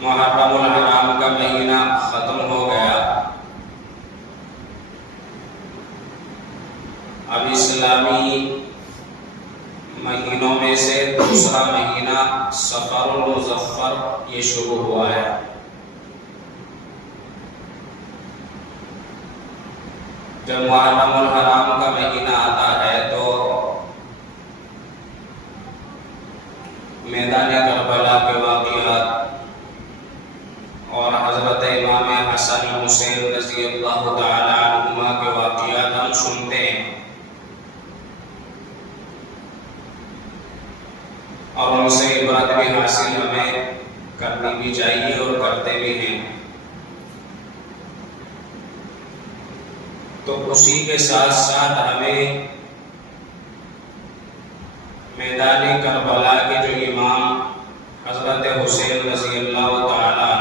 محرم الحرام کا مہینہ ختم ہو گیا. اب اسلامی مہینوں میں سے دوسرا مہینہ صفر المظفر یہ شروع ہوا ہے. جب محرم الحرام کا مہینہ آتا ہے تو میدان کربلا کے واقعات اور حضرت امام حسن حسین رضی اللہ تعالی عنہما کے واقعات ہم سنتے ہیں اور ان سے عبرت بھی حاصل ہمیں کرنی بھی چاہیے اور کرتے بھی ہیں. تو اسی کے ساتھ ساتھ ہمیں میدان کربلا کے جو امام حضرت حسین رضی اللہ تعالی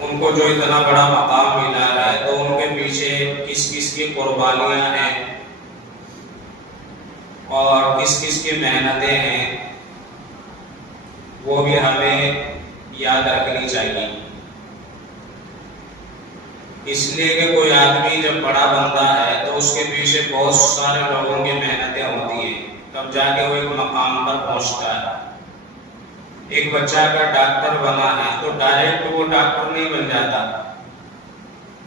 ان کو جو اتنا بڑا مقام ملا ہے تو ان کے پیچھے کس کس کی قربانیاں ہیں اور کس کس کی محنتیں ہیں وہ بھی ہمیں یاد رکھنی چاہیے. اس لیے کہ کوئی آدمی جب بڑا بنتا ہے تو اس کے پیچھے بہت سارے لوگوں کی محنتیں ہوتی ہیں تب جا کے وہ ایک مقام پر پہنچتا ہے. ایک بچہ اگر ڈاکٹر بنا ہے تو ڈائریکٹ وہ ڈاکٹر نہیں بن جاتا.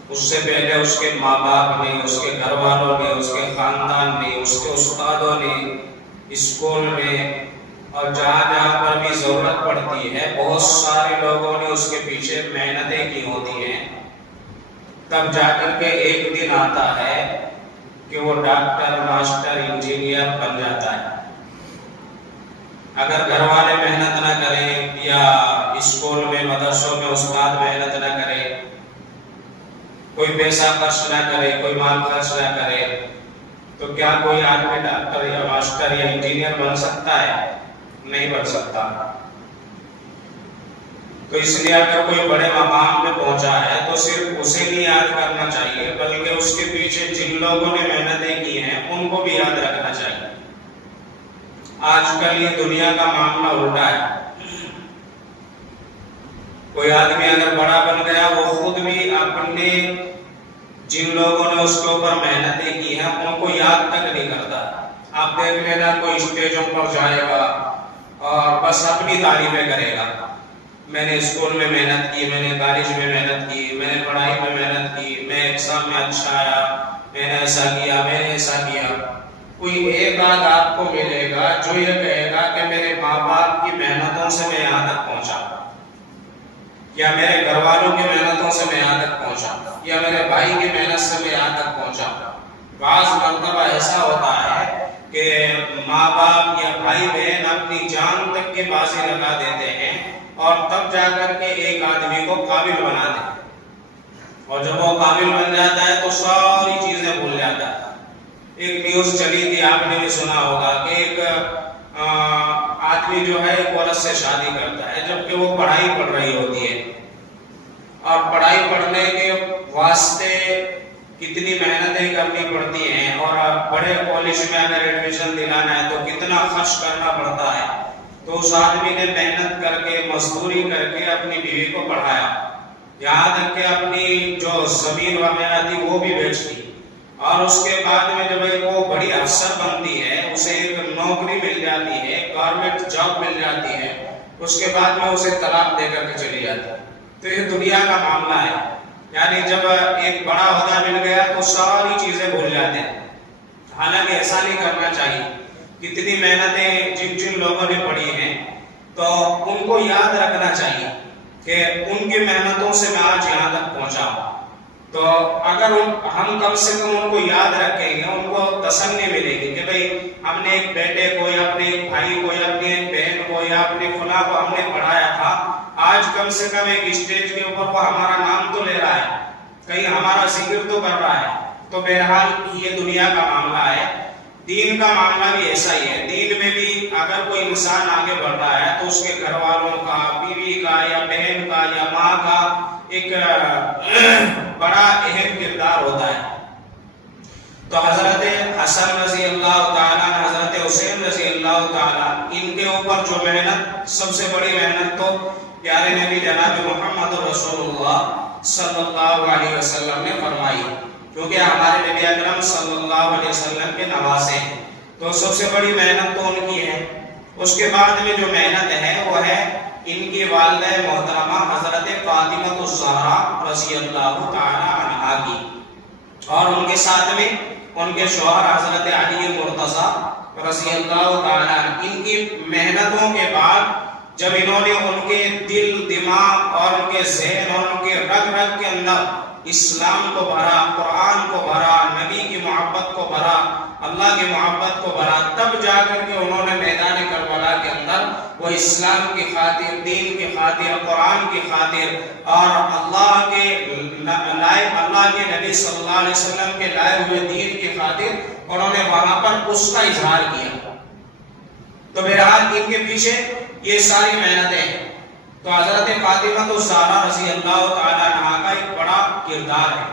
اس سے پہلے اس کے ماں باپ نے، اس کے گھر والوں نے، اس کے خاندان نے، اس کے استادوں نے، اسکول میں اور جہاں جہاں پر بھی ضرورت پڑتی ہے بہت سارے لوگوں نے اس کے پیچھے محنتیں کی ہوتی ہیں. تب جا کر کے ایک دن آتا ہے کہ وہ ڈاکٹر، ماسٹر، انجینئر بن جاتا ہے. اگر گھر والے محنت نہ کریں یا اسکول میں مدرسوں میں استاد محنت نہ کرے، کوئی پیسہ خرچ نہ کرے، کوئی مال خرچ نہ کرے تو کیا کوئی آدمی ڈاکٹر یا ماسٹر یا انجینئر بن سکتا ہے؟ نہیں بن سکتا. تو اس لیے اگر کوئی بڑے مقام پہ پہنچا ہے تو صرف اسے نہیں یاد کرنا چاہیے بلکہ اس کے پیچھے جن لوگوں نے محنتیں کی ہیں ان کو بھی یاد رکھنا چاہیے. آج کل یہ دنیا کا معاملہ الٹا ہے. کوئی آدمی اگر بڑا بن گیا وہ خود بھی اپنے جن لوگوں نے اس کے اوپر محنتیں کی ہیں ان کو یاد تک نہیں کرتا. آپ دیکھ لینا کوئی اسٹیجوں پر جائے گا اور بس اپنی تعریفیں کرے گا. میں نے اسکول میں محنت کی، میں نے کالج میں محنت کی، میں نے پڑھائی میں محنت کی، میں ایگزام میں اچھا آیا، میں نے ایسا کیا، میں نے ایسا کیا. کوئی ایک آدھ آپ کو ملے گا جو یہ کہے گا کہ میرے ماں باپ کی محنتوں سے میں یہاں تک پہنچا، یا میرے گھر والوں کی محنتوں سے میں یہاں تک پہنچا، یا میرے بھائی کی محنت سے میں یہاں تک پہنچا. بعض مرتبہ ایسا ہوتا ہے کہ ماں باپ یا بھائی بہن اپنی جان تک کی بازی لگا دیتے ہیں اور تب جا کر کے ایک آدمی کو قابل بنا دیں. اور جب وہ قابل بن جاتا ہے تو ساری چیزیں بھول جاتا ہے. ایک نیوز چلی تھی، آپ نے بھی سنا ہوگا کہ ایک آدمی جو ہے ایک عورت سے شادی کرتا ہے جبکہ وہ پڑھائی پڑھ رہی ہوتی ہے اور پڑھائی پڑھنے کے واسطے کتنی محنتیں کرنی پڑتی ہیں اور بڑے کالج میں اگر ایڈمیشن دلانا ہے تو کتنا خرچ کرنا پڑتا ہے. تو اس آدمی نے محنت کر کے، مزدوری کر کے اپنی بیوی کو پڑھایا، یہاں تک کہ اپنی جو زمین وغیرہ تھی وہ بھی بیچ دی. اور اس کے بعد میں جب وہ بڑی افسر بنتی ہے، اسے ایک نوکری مل جاتی ہے، گورنمنٹ جاب مل جاتی ہے، اس کے بعد میں اسے طلاق دے کر کے چلی جاتی ہے. تو یہ دنیا کا معاملہ ہے. یعنی جب ایک بڑا عہدہ مل گیا تو ساری چیزیں بھول جاتے ہیں. حالانکہ ایسا نہیں کرنا چاہیے. کتنی محنتیں جن جن لوگوں نے پڑھی ہیں تو ان کو یاد رکھنا چاہیے کہ ان کی محنتوں سے میں آج یہاں تک پہنچا ہوں. تو اگر ہم کم سے کم ان کو یاد رکھیں گے، ان کو تسلی ملے گی کہ بھئی ہم نے ایک بیٹے کو یا اپنے ایک بھائی کو یا اپنی ایک بہن کو یا اپنے فلاں کو ہم نے پڑھایا تھا، آج کم سے کم ایک اسٹیج کے اوپر وہ ہمارا نام تو لے رہا ہے، کہیں ہمارا ذکر تو کر رہا ہے. تو بہرحال یہ دنیا کا معاملہ ہے. دین کا معاملہ بھی ایسا ہی ہے. دین میں بھی اگر کوئی انسان آگے بڑھ رہا ہے تو اس کے گھر والوں کا، بیوی کا یا بہن کا یا ماں کا ایک بڑا اہم کردار ہوتا ہے. تو حضرت حسن رضی اللہ تعالیٰ، حضرت حسین رضی اللہ تعالیٰ، ان کے اوپر جو محنت، سب سے بڑی محنت تو پیارے نبی جناب محمد رسول اللہ صلی اللہ علیہ وسلم نے فرمائی، کیونکہ ہمارے نبی اکرم صلی اللہ علیہ وسلم کے نواسے ہیں، تو سب سے بڑی محنت تو ان کی ہے۔ اس کے بعد میں جو محنت ہے وہ ہے ان کی والدہ محترمہ حضرت فاطمہ الزہرا رضی اللہ تعالی عنہا کی، اور ان کے ساتھ میں ان کے شوہر حضرت علی مرتضی رضی اللہ تعالی عنہ۔ ان کی محنتوں کے بعد جب انہوں نے ان کے دل، دماغ اور ان کے ذہن اور ان کے رگ رگ کے اندر اسلام کو بھرا، قرآن کو بھرا، نبی کی محبت کو بھرا، اللہ کی محبت کو بھرا، تب جا کر کے انہوں نے میدان کربلا کے اندر وہ اسلام کی خاطر، دین کی خاطر، قرآن کی خاطر اور اللہ کے نبی صلی اللہ علیہ وسلم کے لائے ہوئے دین کی خاطر انہوں نے وہاں پر اس کا اظہار کیا۔ تو بہرحال ان کے پیچھے یہ ساری محنتیں ہیں۔ تو حضرت فاطمہ الزہرا رضی اللہ تعالی عنہ کا ایک بڑا کردار ہے۔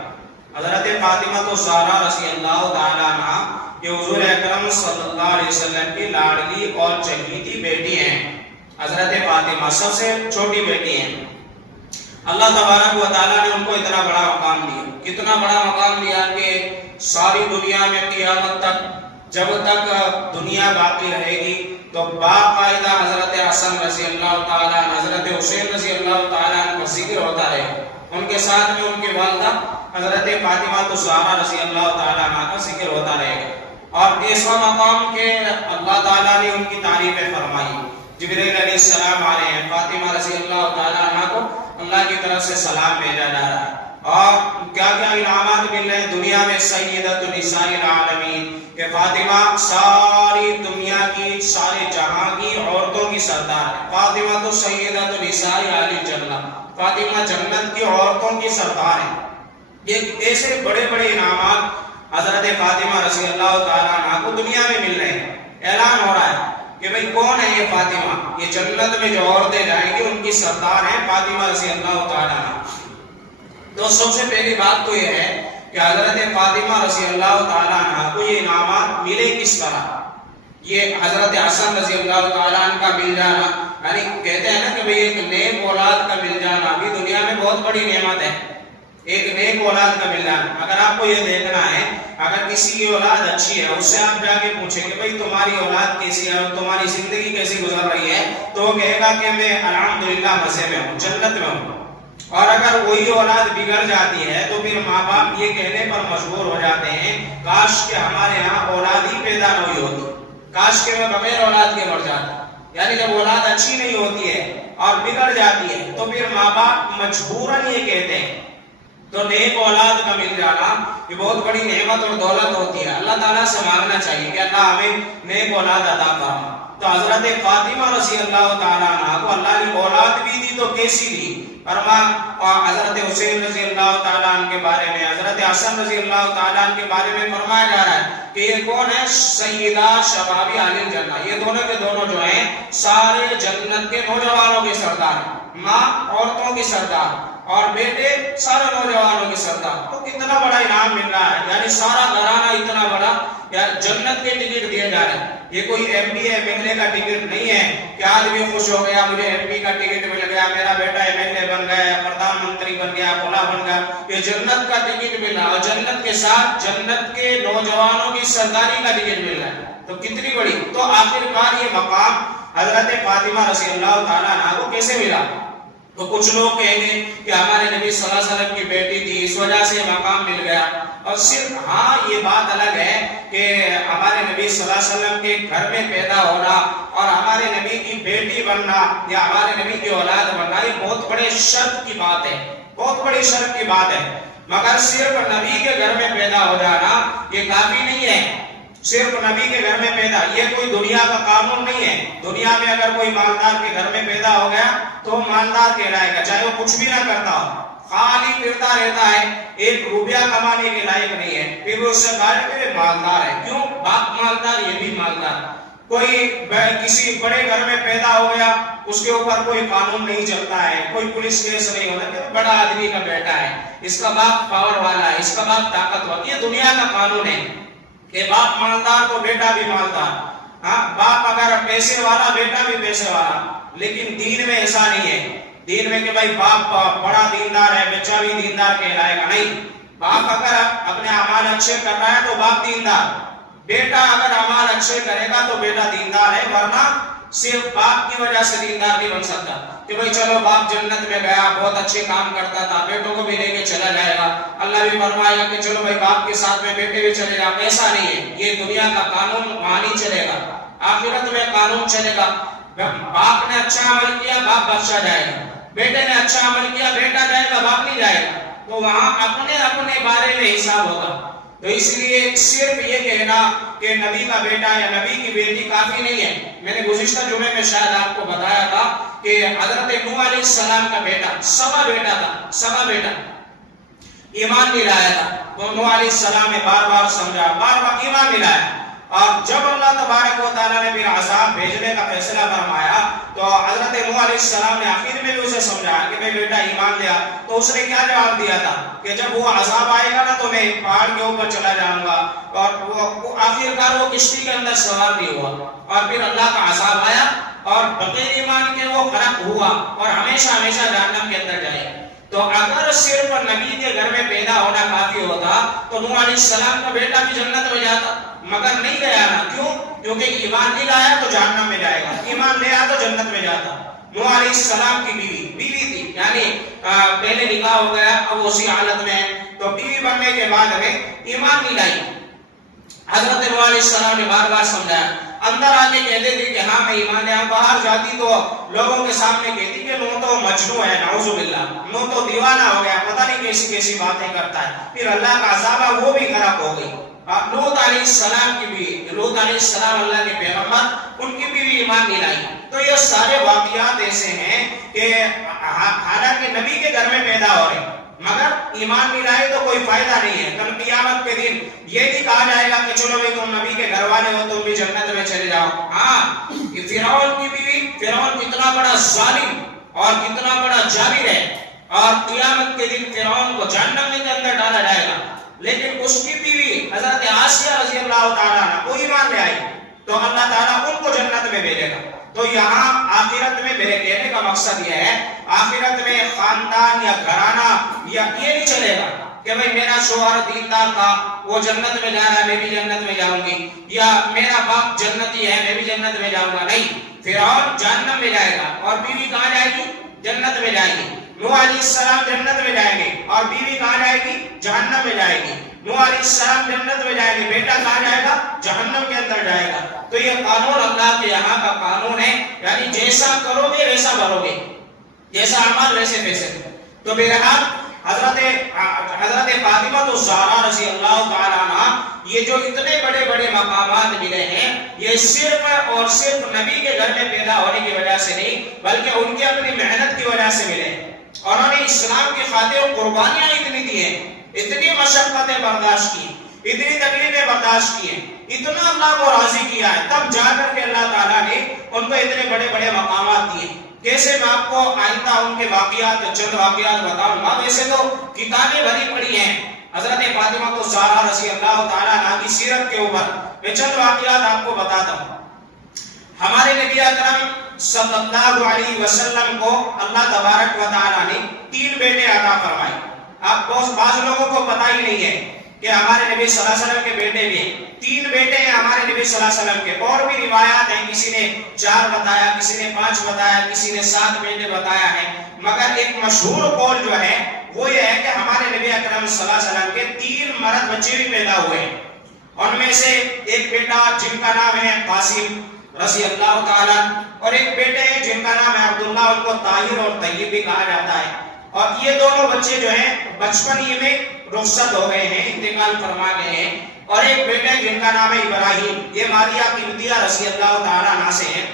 حضرت فاطمہ الزہرا رضی اللہ تعالی عنہ کہ حضور اکرم صلی اللہ علیہ وسلم کی لاڈلی اور چہیتی بیٹی ہیں۔ حضرت فاطمہ سب سے چھوٹی بیٹی ہیں۔ اللہ تبارک و تعالیٰ نے ان کو اتنا بڑا مقام دیا، کتنا بڑا مقام دیا کہ ساری دنیا میں قیامت تک، جب تک دنیا باقی رہے گی تو باقاعدہ حضرت حسن رضی اللہ تعالیٰ عنہ، حضرت حسین رضی اللہ تعالیٰ عنہ کا ذکر ہوتا رہے، ان کے ساتھ میں ان کی والدہ حضرت فاطمہ الزہرا رضی اللہ تعالیٰ عنہ کا ذکر ہوتا رہے گا۔ اور ایسا مقام کہ اللہ تعالیٰ نے ان کی تعریفیں فرمائی۔ جبریل علیہ السلام آ رہے ہیں، فاطمہ رضی اللہ تعالیٰ عنہ کو اللہ کی طرف سے سلام بھیجا جا رہا ہے، اور کیا کیا انعامات مل رہے ہیں دنیا میں۔ سیدۃ نساء العالمین کہ فاطمہ ساری دنیا کی، سارے جہاں کی عورتوں کی سردار ہے۔ فاطمہ تو سیدۃ نساء اہل الجنہ، فاطمہ جنت کی عورتوں کی سردار ہے۔ یہ ایسے بڑے بڑے انعامات حضرت فاطمہ رضی اللہ تعالیٰ عنہ کو دنیا میں مل رہے ہیں۔ اعلان ہو رہا ہے کہ بھئی کون ہے یہ فاطمہ، یہ جنت میں جو عورتیں جائیں گی ان کی سردار ہیں فاطمہ رضی اللہ تعالیٰ عنہ۔ تو سب سے پہلی بات تو یہ ہے کہ حضرت فاطمہ رضی اللہ تعالیٰ عنہ کو یہ انعامات ملے کس طرح۔ یہ حضرت حسن رضی اللہ تعالیٰ عنہ کا مل جانا، یعنی کہتے ہیں نا کہ بھئی ایک نیک اولاد کا مل جانا بھی دنیا میں بہت بڑی نعمت ہے، ایک نیک اولاد کا مل جانا۔ اگر آپ کو یہ دیکھنا ہے، اگر کسی کی اولاد اچھی ہے، اس سے آپ جا کے پوچھیں کہ بھئی تمہاری اولاد کیسی ہے اور تمہاری زندگی کیسی گزر رہی ہے، تو وہ کہے گا کہ میں الحمدللہ مزے میں ہوں، جنت میں ہوں۔ اور اگر وہی اولاد بگڑ جاتی ہے تو پھر ماں باپ یہ کہنے پر مجبور ہو جاتے ہیں کاش کہ ہمارے ہاں اولاد ہی پیدا نہیں ہوتی، کاش کہ میں بغیر اولاد کے مر جاتا۔ یعنی جب اولاد اچھی نہیں ہوتی ہے اور بگڑ جاتی ہے تو پھر ماں باپ مجبوراً یہ کہتے ہیں۔ تو نیک اولاد کا مل جانا یہ بہت بڑی نعمت اور دولت ہوتی ہے۔ اللہ تعالیٰ سے مانگنا چاہیے کہ اللہ ہمیں نیک اولاد عطا فرما۔ تو حضرت فاطمہ رضی اللہ تعالیٰ عنہ کو اللہ نے اولاد بھی دی تو کیسی دی؟ فرما حضرت حسین رضی اللہ تعالیٰ عنہ کے بارے میں، حضرت حسن رضی اللہ تعالیٰ عنہ کے بارے میں فرمایا جا رہا ہے کہ یہ کون ہے؟ سیدہ شبابی اہل الجنہ، یہ دونوں کے دونوں جو ہیں سارے جنت کے نوجوانوں کے سردار ہیں، ماں عورتوں کی سردار اور بیٹے سارے نوجوانوں کی سردار۔ تو کتنا بڑا انعام مل رہا ہے، یعنی سارا گھرانہ اتنا بڑا، یا جنت کے ٹکٹ دیے جا رہے ہیں۔ یہ کوئی M P M L A کا ٹکٹ نہیں ہے کہ آدمی خوش ہو گیا مجھے ایم پی کا ٹکٹ مل گیا، میرا بیٹا ایم ایل اے بن گیا، پردھان منتری بن گیا، فلاں بن گیا۔ یہ جنت کا ٹکٹ مل رہا ہے، اور جنت کے ساتھ جنت کے نوجوانوں کی سرداری کا ٹکٹ مل رہا ہے۔ تو کتنی بڑی، تو آخرکار یہ مقام حضرت فاطمہ رضی اللہ تعالیٰ عنہ کو کیسے ملا؟ تو کچھ لوگ کہیں گے کہ ہمارے نبی صلی اللہ علیہ وسلم کی بیٹی تھی اس وجہ سے مقام مل گیا، اور صرف ہاں یہ بات الگ ہے کہ ہمارے نبی صلی اللہ علیہ وسلم کے گھر میں پیدا ہونا اور ہمارے نبی کی بیٹی بننا یا ہمارے نبی کی اولاد بننا یہ بہت بڑے شرف کی بات ہے، بہت بڑی شرف کی بات ہے، مگر صرف نبی کے گھر میں پیدا ہو جانا یہ کافی نہیں ہے۔ صرف نبی کے گھر میں پیدا یہ کوئی دنیا کا قانون نہیں ہے۔ دنیا میں اگر کوئی مالدار کے گھر میں پیدا ہو گیا تو مالدار کہلائے گا، چاہے وہ کچھ بھی نہ کرتا ہو، خالی پھرتا رہتا ہے، ایک روپیہ کمانے کے لائق نہیں ہے، پھر اس سے کہا کہ مالدار ہے۔ کیوں؟ باپ مالدار، یہ بھی مالدار۔ کوئی کسی بڑے گھر میں پیدا ہو گیا، اس کے اوپر کوئی قانون نہیں چلتا ہے، کوئی پولیس کیس نہیں ہوتا کہ بڑا آدمی کا بیٹا ہے، اس کا باپ پاور والا ہے، اس کا باپ طاقت والا، یہ دنیا کا قانون ہے۔ کہ باپ مالدار تو بیٹا بھی مالدار، ہاں باپ اگر پیسے والا بیٹا بھی پیسے والا، لیکن دین میں ایسا نہیں ہے۔ دین میں کہ بھائی باپ بڑا دیندار ہے بچہ بھی دیندار کہلائے گا، نہیں۔ باپ اگر اپنے اعمال اچھے کر رہا ہے تو باپ دیندار، بیٹا اگر اعمال اچھے کرے گا تو بیٹا دیندار ہے، ورنہ صرف باپ کی وجہ سے دیندار نہیں بن سکتا کہ بھئی چلو باپ جنت میں گیا بہت اچھے کام کرتا تھا بیٹوں کو بھی لے کے چلا جائے گا، اللہ بھی فرمائے گا کہ چلو بھئی باپ کے ساتھ میں بیٹے بھی چلے گا۔ ایسا نہیں ہے، یہ دنیا کا قانون وہاں نہیں چلے گا، آخرت میں قانون چلے گا۔ باپ نے اچھا عمل کیا باپ بخشا جائے گا، بیٹے نے اچھا عمل کیا بیٹا جائے گا باپ نہیں جائے گا، تو وہاں اپنے اپنے بارے میں حساب ہوگا۔ تو اس لیے صرف یہ کہنا کہ نبی کا بیٹا یا نبی کی بیٹی کافی نہیں ہے۔ میں نے گزشتہ جمعے میں شاید آپ کو بتایا تھا کہ حضرت نوح علیہ السلام کا بیٹا سبا بیٹا تھا، سبا بیٹا ایمان نہیں لایا تھا، تو نوح علیہ السلام نے بار بار سمجھا، بار بار ایمان نہیں لایا، اور جب اللہ تبارک و تعالیٰ نے پھر عذاب بھیجنے کا فیصلہ فرمایا تو حضرت نوح علیہ السلام نے آخر میں بھی اسے سمجھایا کہ میں بیٹا ایمان لیا، تو اس نے کیا جواب دیا تھا کہ جب وہ عذاب آئے گا نا تو میں پہاڑ کے اوپر چلا جاؤں گا، اور وہ آخرکار وہ کشتی کے اندر سوار بھی ہوا، اور پھر اللہ کا عذاب آیا اور بغیر ایمان کے وہ غرق ہوا اور ہمیشہ ہمیشہ جہنم کے اندر جائے۔ تو اگر صرف نبی کے گھر میں پیدا ہونا کافی ہوتا تو نوح علیہ السلام کا بیٹا بھی جنت میں جاتا، مگر نہیں گیا نا، کیوں؟ کیونکہ ایمان نہیں لایا تو جہنم میں جائے گا، ایمان لے آیا تو جنت میں جاتا۔ نوح علیہ السلام کی بیوی تھی، یعنی پہلے نکاح ہو گیا اب اسی حالت میں ہے، تو بیوی بننے کے بعد ہمیں ایمان نہیں لائی۔ حضرت نوح علیہ السلام نے بار بار سمجھایا، اندر آگے کہتے تھے کہ ہاں میں ایمان لیا، باہر جاتی تو لوگوں کے سامنے کہتی کہ نوح تو مجنون ہے، نعوذ باللہ، نوح تو دیوانہ ہو گیا، پتہ نہیں کیسی کیسی باتیں کرتا ہے، پھر اللہ کا عذاب وہ بھی غرق ہو گئی۔ لوط علیہ السلام کی بھی، لوط علیہ السلام اللہ کے پیغمبر، ان کی بھی ایمان نہیں لائی۔ تو یہ سارے واقعات ایسے ہیں کہ حالانکہ نبی کے گھر میں پیدا ہو رہے مگر ایمان نہیں لائے تو کوئی فائدہ نہیں ہے۔ کل قیامت کے دن یہ نہیں کہا جائے گا کہ چلو بھائی تم نبی کے گھر والے ہو تم بھی جنت میں چلے جاؤ۔ ہاں فرعون کی بیوی، فرعون کتنا بڑا ظالم اور کتنا بڑا جابر ہے، اور قیامت کے دن فرعون کو جہنم کے اندر ڈالا جائے گا، لیکن اس کی بیوی حضرت آسیہ رضی اللہ تعالیٰ عنہ وہ ایمان لے آئی تو اللہ تعالیٰ ان کو جنت میں بھیجے گا۔ تو یہاں آخرت میں میرے کہنے کا مقصد یہ ہے، آخرت میں خاندان یا گھرانہ یا یہ نہیں چلے گا کہ بھئی میرا شوہر دیندار تھا وہ جنت میں جا رہا ہے میں بھی جنت میں جاؤں گی، یا میرا باپ جنتی ہے میں بھی جنت میں جاؤں گا، نہیں۔ فرعون جہنم میں جائے گا اور بیوی کہاں جائے گی؟ جنت میں جائے گی۔ نوح علیہ السلام جنت میں جائیں گے اور بیوی کہاں جائے گی؟ جہنم میں جائے گی۔ نوح علیہ السلام جنت میں جائیں گے، بیٹا کہاں جائے گا؟ جہنم کے اندر جائے گا۔ تو یہ قانون اللہ کے یہاں کا قانون ہے، یعنی جیسا کرو گے ویسا بھرو گے، جیسا عمل ویسے پیسے۔ تو بہرحال حضرت فاطمہ الزہرا رضی اللہ تعالیٰ عنہ یہ جو اتنے بڑے بڑے مقامات ملے ہیں یہ صرف اور صرف نبی کے گھر میں پیدا ہونے کی وجہ سے نہیں بلکہ ان کی اپنی محنت کی وجہ سے ملے۔ اور انہوں نے اسلام کی خاطر قربانیاں اتنی دی ہیں، اتنی مشقتیں برداشت کی، اتنی تکلیفیں برداشت کی ہیں، اتنا اللہ کو راضی کیا ہے، تب جا کر کے اللہ تعالیٰ نے ان کو اتنے بڑے بڑے مقامات دیے۔ کیسے میں آپ کو آئندہ ان کے واقعات چند واقعات بتاؤں گا، ویسے تو کتابیں بھری پڑی ہیں حضرت فاطمہ الزہرا رضی اللہ تعالیٰ عنہ کی سیرت کے اوپر۔ میں چند واقعات آپ کو بتاتا ہوں۔ ہمارے نبی اکرم صلی اللہ علیہ وسلم کو اللہ تبارک و تعالیٰ نے 3 بیٹے عطا فرمائے۔ آپ بعض لوگوں کو پتہ ہی نہیں ہے کہ ہمارے نبی صلی اللہ علیہ وسلم کے بیٹے بھی 3 بیٹے ہیں ہمارے نبی صلی اللہ علیہ وسلم کے۔ اور بھی روایات ہیں، کسی نے 4 بتایا، کسی نے 5 بتایا، کسی نے 7 بیٹے بتایا ہے، مگر ایک مشہور قول جو ہے وہ یہ ہے کہ ہمارے نبی اکرم صلی اللہ علیہ وسلم کے 3 مرد بچے بھی پیدا ہوئے ہیں۔ ان میں سے ایک بیٹا جن کا نام ہے قاسم رضی اللہ تعالیٰ، اور ایک بیٹے ہیں جن کا نام ہے عبداللہ، ان کو طاہر اور طیب بھی کہا جاتا ہے۔ اور یہ دونوں بچے جو ہیں بچپن ہی میں رخصت ہو گئے ہیں، انتقال فرما گئے ہیں۔ اور ایک بیٹے جن کا نام ہے ابراہیم، یہ ماریہ قبطیہ رضی اللہ تعالیٰ عنہ سے ہیں۔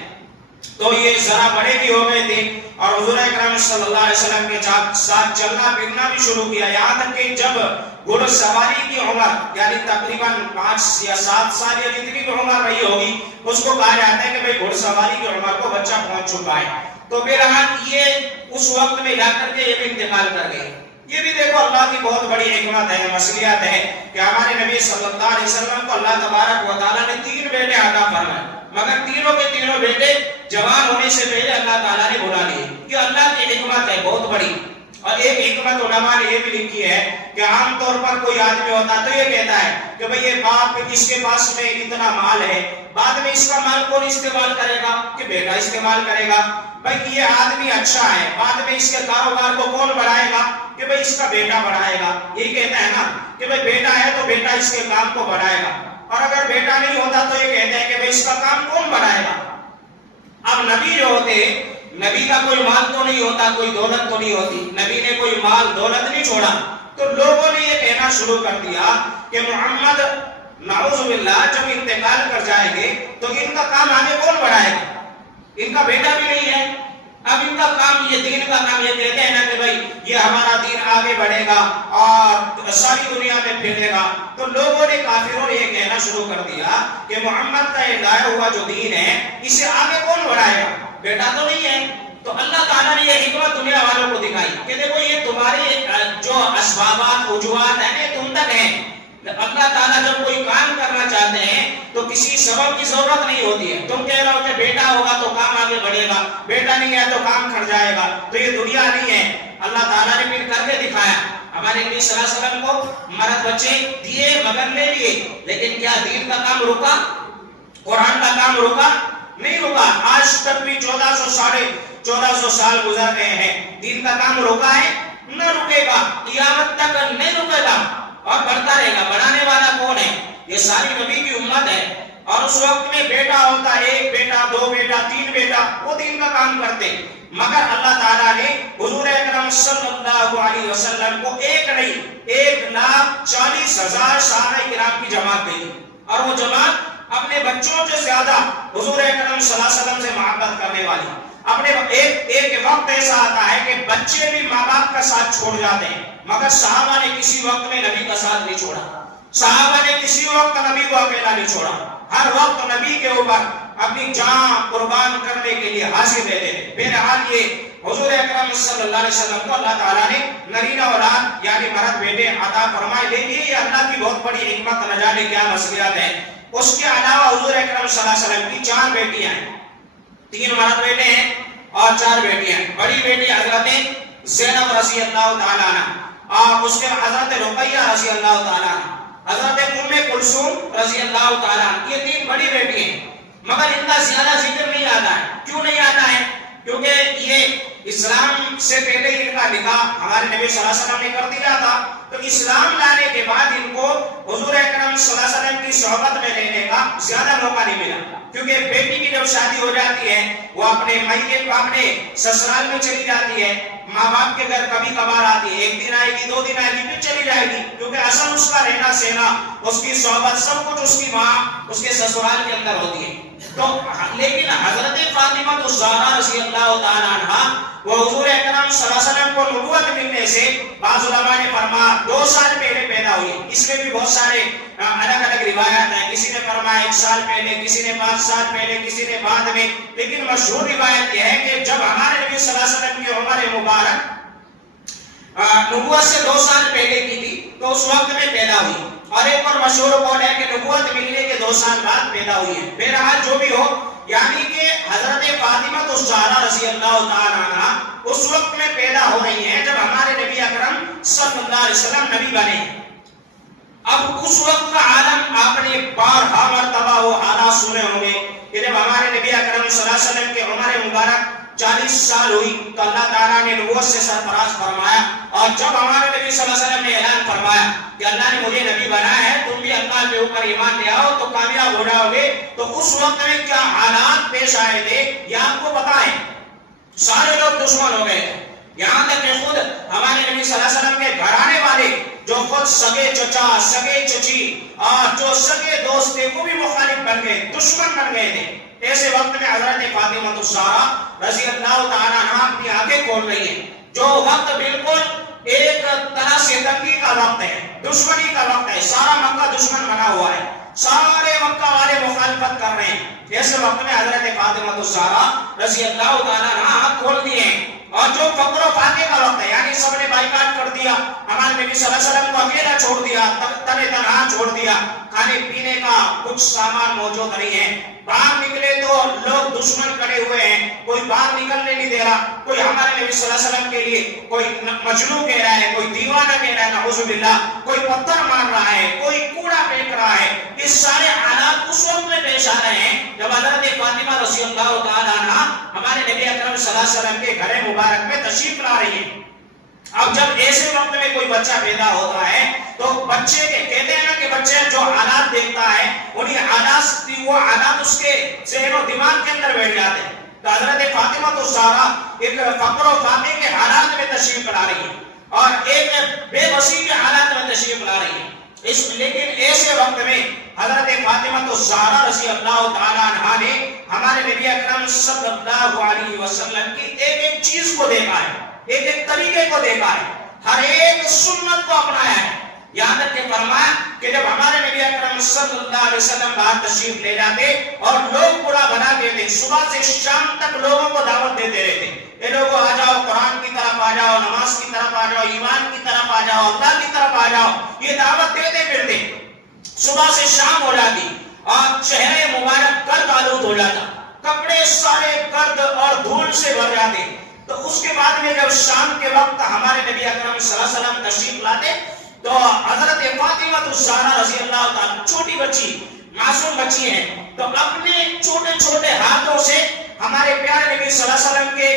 تو یہ ذرا بڑے بھی ہو گئے تھے اور حضور اکرم صلی اللہ علیہ وسلم کے ساتھ چلنا پھرنا بھی شروع کیا، یہاں تک کہ جب گھوڑ سواری کی عمر یعنی تقریباً 5 یا 7 سال یا جتنی بھی عمر رہی ہوگی اس کو کہا جاتا ہے کہ بھئی گھوڑ سواری کی عمر کو بچہ پہنچ چکا ہے۔ تو بہرحال یہ اس وقت میں جا کر کے یہ بھی انتقال کر گئے۔ یہ بھی دیکھو اللہ کی بہت بڑی حکمت ہے، مصلحت ہے کہ ہمارے نبی صلی اللہ علیہ وسلم کو اللہ تبارک و تعالیٰ نے 3 بیٹے عطا فرمائے، مگر تینوں کے تینوں بیٹے جوان ہونے سے پہلے اللہ تعالیٰ نے بلا لیے۔ یہ اللہ کی حکمت ہے بہت بڑی۔ اور ایک حکمت علماء نے یہ بھی لکھی ہے کہ عام طور پر کوئی آدمی ہوتا تو یہ کہتا ہے کہ بھئی یہ باپ اس کے پاس میں اتنا مال ہے، بعد میں اس کا مال کون استعمال کرے گا؟ کہ بیٹا استعمال کرے گا۔ بھئی یہ آدمی اچھا ہے، بعد میں اس کے کاروبار کو کون بڑھائے گا؟ کہ بھئی اس کا بیٹا بڑھائے گا۔ یہی کہتا ہے نا کہ بھئی بیٹا ہے تو بیٹا اس کے کام کو بڑھائے گا، اور اگر بیٹا نہیں ہوتا تو یہ کہتے ہیں کہ بھئی اس کا کام کون بڑھائے گا؟ اب نبی جو ہوتے، نبی کا کوئی مال تو نہیں ہوتا، کوئی دولت تو نہیں ہوتی، نبی نے کوئی مال دولت نہیں چھوڑا، تو لوگوں نے یہ کہنا شروع کر دیا کہ محمد نعوذ باللہ جب انتقال کر جائیں گے تو ان کا کام آگے کون بڑھائے گا؟ ان کا بیٹا بھی نہیں ہے، اب ان کا کام، یہ دین کا کام، یہ کہتے ہیں نا کہ بھائی یہ ہمارا دین آگے بڑھے گا اور ساری دنیا میں پھیلے گا، تو لوگوں نے، کافروں نے یہ کہنا شروع کر دیا کہ محمد کا یہ لایا ہوا جو دین ہے اسے آگے کون بڑھائے گا؟ بیٹا تو نہیں ہے۔ تو اللہ تعالیٰ نے یہ حکمت دنیا والوں کو دکھائی کہ دیکھو یہ تمہارے جو اسبابات وجوہات ہیں تم تک ہیں۔ اللہ تعالیٰ جب کوئی کام کرنا چاہتے ہیں تو کسی سبب کی ضرورت نہیں ہوتی ہے۔ تم کہہ رہے ہو کہ بیٹا ہوگا تو کام آگے بڑھے گا، بیٹا نہیں ہے تو کام کھڑ جائے گا، تو یہ دنیا نہیں ہے۔ اللہ تعالیٰ نے پھر کر کے دکھایا۔ ہمارے نبی صلی اللہ علیہ وسلم کو مرد بچے دیے مگر لے لیے، لیکن کیا دین کا کام رکا؟ قرآن کا کام رکا؟ نہیں رکا۔ آج تک بھی 1400 سال گزر گئے ہیں، دین کا کام رکا ہے؟ نہ رکے گا، قیامت تک نہیں رکے گا اور بڑھتا رہے گا۔ بڑھانے والا کون ہے؟ یہ ساری نبی کی امت ہے۔ اور اس وقت میں بیٹا ہوتا، 1 بیٹا 2 بیٹا 3 بیٹا، وہ دین کا کام کرتے، مگر اللہ تعالیٰ نے حضور اکرم صلی اللہ علیہ وسلم کو ایک نہیں 1,40,000 صحابہ کرام کی جماعت دی، اور وہ جماعت اپنے بچوں سے زیادہ حضور اکرم صلی اللہ علیہ وسلم سے محبت کرنے والی۔ اپنے ایک وقت ایسا آتا ہے کہ بچے بھی ماں باپ کا ساتھ چھوڑ جاتے ہیں، مگر صحابہ نے کسی وقت میں نبی کا ساتھ نہیں چھوڑا، صحابہ نے کسی وقت نبی کو اکیلا نہیں چھوڑا، ہر وقت نبی کے اوپر اپنی جان قربان کرنے کے لیے حاضر رہتے تھے۔ بہرحال یہ حضور اکرم صلی اللہ علیہ وسلم کو اللہ تعالیٰ نے نرینہ اولاد یعنی مرد بیٹے عطا فرمائے، لے لیے۔ یہ اللہ کی بہت بڑی حکمت، نہ جانے کیا مصلحت ہے۔ اس کے علاوہ حضور اکرم صلی اللہ علیہ وسلم کی 4 بیٹیاں ہیں، 3 مرد بیٹے ہیں اور 4 بیٹیاں ہیں۔ بڑی بیٹی حضرت زینب رضی اللہ تعالیٰ عنہ، اور اس کے حضرت رقیہ رضی اللہ تعالیٰ عنہ، حضرت ام کلثوم رضی اللہ تعالیٰ عنہ، یہ 3 بڑی بیٹی ہیں، مگر ان کا زیادہ ذکر نہیں آتا ہے۔ کیوں نہیں آتا ہے؟ کیونکہ یہ اسلام سے پہلے ان کا نکاح ہمارے نبی صلی اللہ علیہ وسلم نے کر دیا تھا، تو اسلام لانے کے بعد ان کو حضور اکرم صلی اللہ علیہ وسلم کی صحبت میں رہنے کا زیادہ موقع نہیں ملا، کیونکہ بیٹی کی جب شادی ہو جاتی ہے وہ اپنے مائکے کو اپنے سسرال میں چلی جاتی ہے، ماں باپ کے گھر کبھی کبھار آتی ہے، 1 دن آئے گی 2 دن آئے گی پھر چلی جائے گی، کیونکہ اصل اس کا رہنا سہنا، اس کی صحبت، سب کچھ اس کی ماں اس کے سسرال کے اندر ہوتی ہے۔ تو لیکن حضرت فاطمہ الزہرا رضی اللہ تعالیٰ عنہ، وہ حضور اکرم صلی اللہ علیہ وسلم کو نبوت ملنے سے بعض علماء نے فرمایا 2 سال پہلے پیدا ہوئی۔ اس میں بھی بہت سارے الگ الگ روایات ہیں، کسی نے فرمایا 1 سال پہلے، کسی نے 5 سال پہلے، کسی نے بعد میں، لیکن مشہور روایت یہ ہے کہ جب ہمارے نبی صلی اللہ علیہ وسلم کی عمر مبارک نبوت سے 2 سال پہلے کی تھی تو اس وقت میں پیدا ہوئی، اور ایک اور مشہور قول ہے کہ نبوت ملنے کے 2 سال بعد پیدا ہوئی ہے۔ بہرحال جو بھی ہو، یعنی کہ حضرت فاطمہ الزہرا رضی اللہ تعالیٰ عنہ اس وقت میں پیدا ہو رہی ہیں جب ہمارے نبی اکرم صلی اللہ علیہ وسلم نبی بنے۔ اب اس وقت کا عالم آپ نے بارہا مرتبہ وہ حالات سنے ہوں گے کہ جب ہمارے نبی اکرم صلی اللہ علیہ وسلم کی عمر مبارک 40 سال ہوئی تو اللہ تعالیٰ نے نبوت سے سرفراز فرمایا، اور جب ہمارے نبی صلی اللہ علیہ وسلم نے اعلان فرمایا کہ اللہ نے مجھے نبی بنایا ہے، تم بھی اللہ کے اوپر ایمان لے آؤ تو کامیاب ہو جاؤ گے، تو اس وقت میں کیا حالات پیش آئے تھے یہ آپ کو پتا ہے۔ سارے لوگ دشمن ہو گئے، یہاں تک کہ خود ہمارے نبی صلی اللہ علیہ وسلم کے گھرانے والے جو خود سگے چچا، سگے چچی اور جو سگے دوست تھے وہ بھی مخالف بن گئے، دشمن بن گئے تھے۔ ایسے وقت میں حضرت فاطمہ الزہرا رضی اللہ تعالیٰ عنہ اپنی آنکھیں کھول رہی ہیں، جو وقت بالکل ایک طرح سے تنگی کا وقت ہے، دشمنی کا وقت ہے، سارا مکہ دشمن بنا ہوا ہے، سارے مکہ والے مخالفت کر رہے ہیں۔ ایسے وقت میں حضرت فاطمہ الزہرا رضی اللہ تعالیٰ عنہ ہاتھ کھول دیے ہیں، اور جو فقر و فاقے کا وقت ہے، یعنی سب نے بائیکاٹ کر دیا، ہمارے نبی صلی اللہ علیہ وسلم کو اکیلا چھوڑ دیا، تنہا تنہا چھوڑ دیا، کھانے پینے کا کچھ سامان موجود نہیں ہے، باہر نکلے تو لوگ دشمن کھڑے ہوئے ہیں، کوئی باہر نکلنے نہیں دے رہا، کوئی ہمارے نبی صلی اللہ علیہ وسلم کے لیے کوئی مجنون کہہ رہا ہے، کوئی دیوانہ کہہ رہا ہے، نعوذ باللہ، کوئی پتھر مار رہا ہے، کوئی کوڑا پھینک رہا ہے۔ اس سارے حالات اس وقت میں پیش آ رہے ہیں جب حضرت فاطمہ رضی اللہ تعالیٰ عنہ ہمارے نبی اکرم صلی اللہ علیہ وسلم کے گھر مبارک میں تشریف لا رہی ہیں۔ اب جب ایسے وقت میں کوئی بچہ پیدا ہوتا ہے تو بچے کے کہتے ہیں نا کہ بچے جو حالات دیکھتا ہے انہی حالات وہ حالات اس کے ذہن و دماغ کے اندر بیٹھ جاتے ہیں۔ تو حضرت فاطمہ الزہرا ایک فقر و فاقے کے حالات میں تشریف لا رہی ہے اور ایک بے بسی کے حالات میں تشریف لا رہی ہے۔ لیکن ایسے وقت میں حضرت فاطمہ الزہرا رضی اللہ تعالیٰ عنہ نے ہمارے نبی اکرم صلی اللہ علیہ وسلم کی ایک ایک چیز کو دیکھا ہے، ایک ایک طریقے کو دیکھا ہے، ہر ایک سنت کو اپنایا ہے۔ یہاں تک کہ فرمایا کہ جب ہمارے نبی اکرم صلی اللہ علیہ وسلم باہر تشریف لے جاتے اور لوگ برا بنا دیتے، صبح سے شام تک لوگوں کو دعوت دیتے رہتے، اے لوگوں آ جاؤ، قرآن کی طرف آ جاؤ، نماز کی طرف آ جاؤ، ایمان کی طرف آ جاؤ، اللہ کی طرف آ جاؤ، یہ دعوت دیتے پھرتے، صبح سے شام ہو جاتی اور چہرے مبارک گرد آلود ہو جاتا، کپڑے سارے گرد اور دھول سے بھر جاتے۔ تو اس کے بعد میں جب شام کے وقت ہمارے نبی اکرم صلی اللہ علیہ وسلم تشریف لاتے تو حضرت فاطمہ الزہرا رضی اللہ تعالیٰ، چھوٹی بچی، معصوم بچی ہیں، تو اپنے چھوٹے چھوٹے ہاتھوں سے ہمارے پیارے نبی صلی اللہ علیہ وسلم کے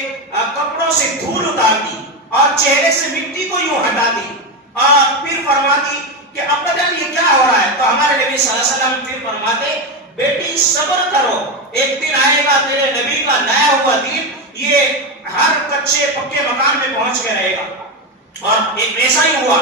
کپڑوں سے دھول اتارتی اور چہرے سے مٹی کو یوں ہٹاتی اور پھر فرماتی کہ ابا جان یہ کیا ہو رہا ہے؟ تو ہمارے نبی صلی اللہ علیہ وسلم پھر فرماتے بیٹی صبر کرو، ایک دن آئے گا تیرے نبی کا لایا ہوا دین یہ ہر کچے پکے مکان میں پہنچ کے رہے گا۔ اور ایک ایسا ہی ہوا،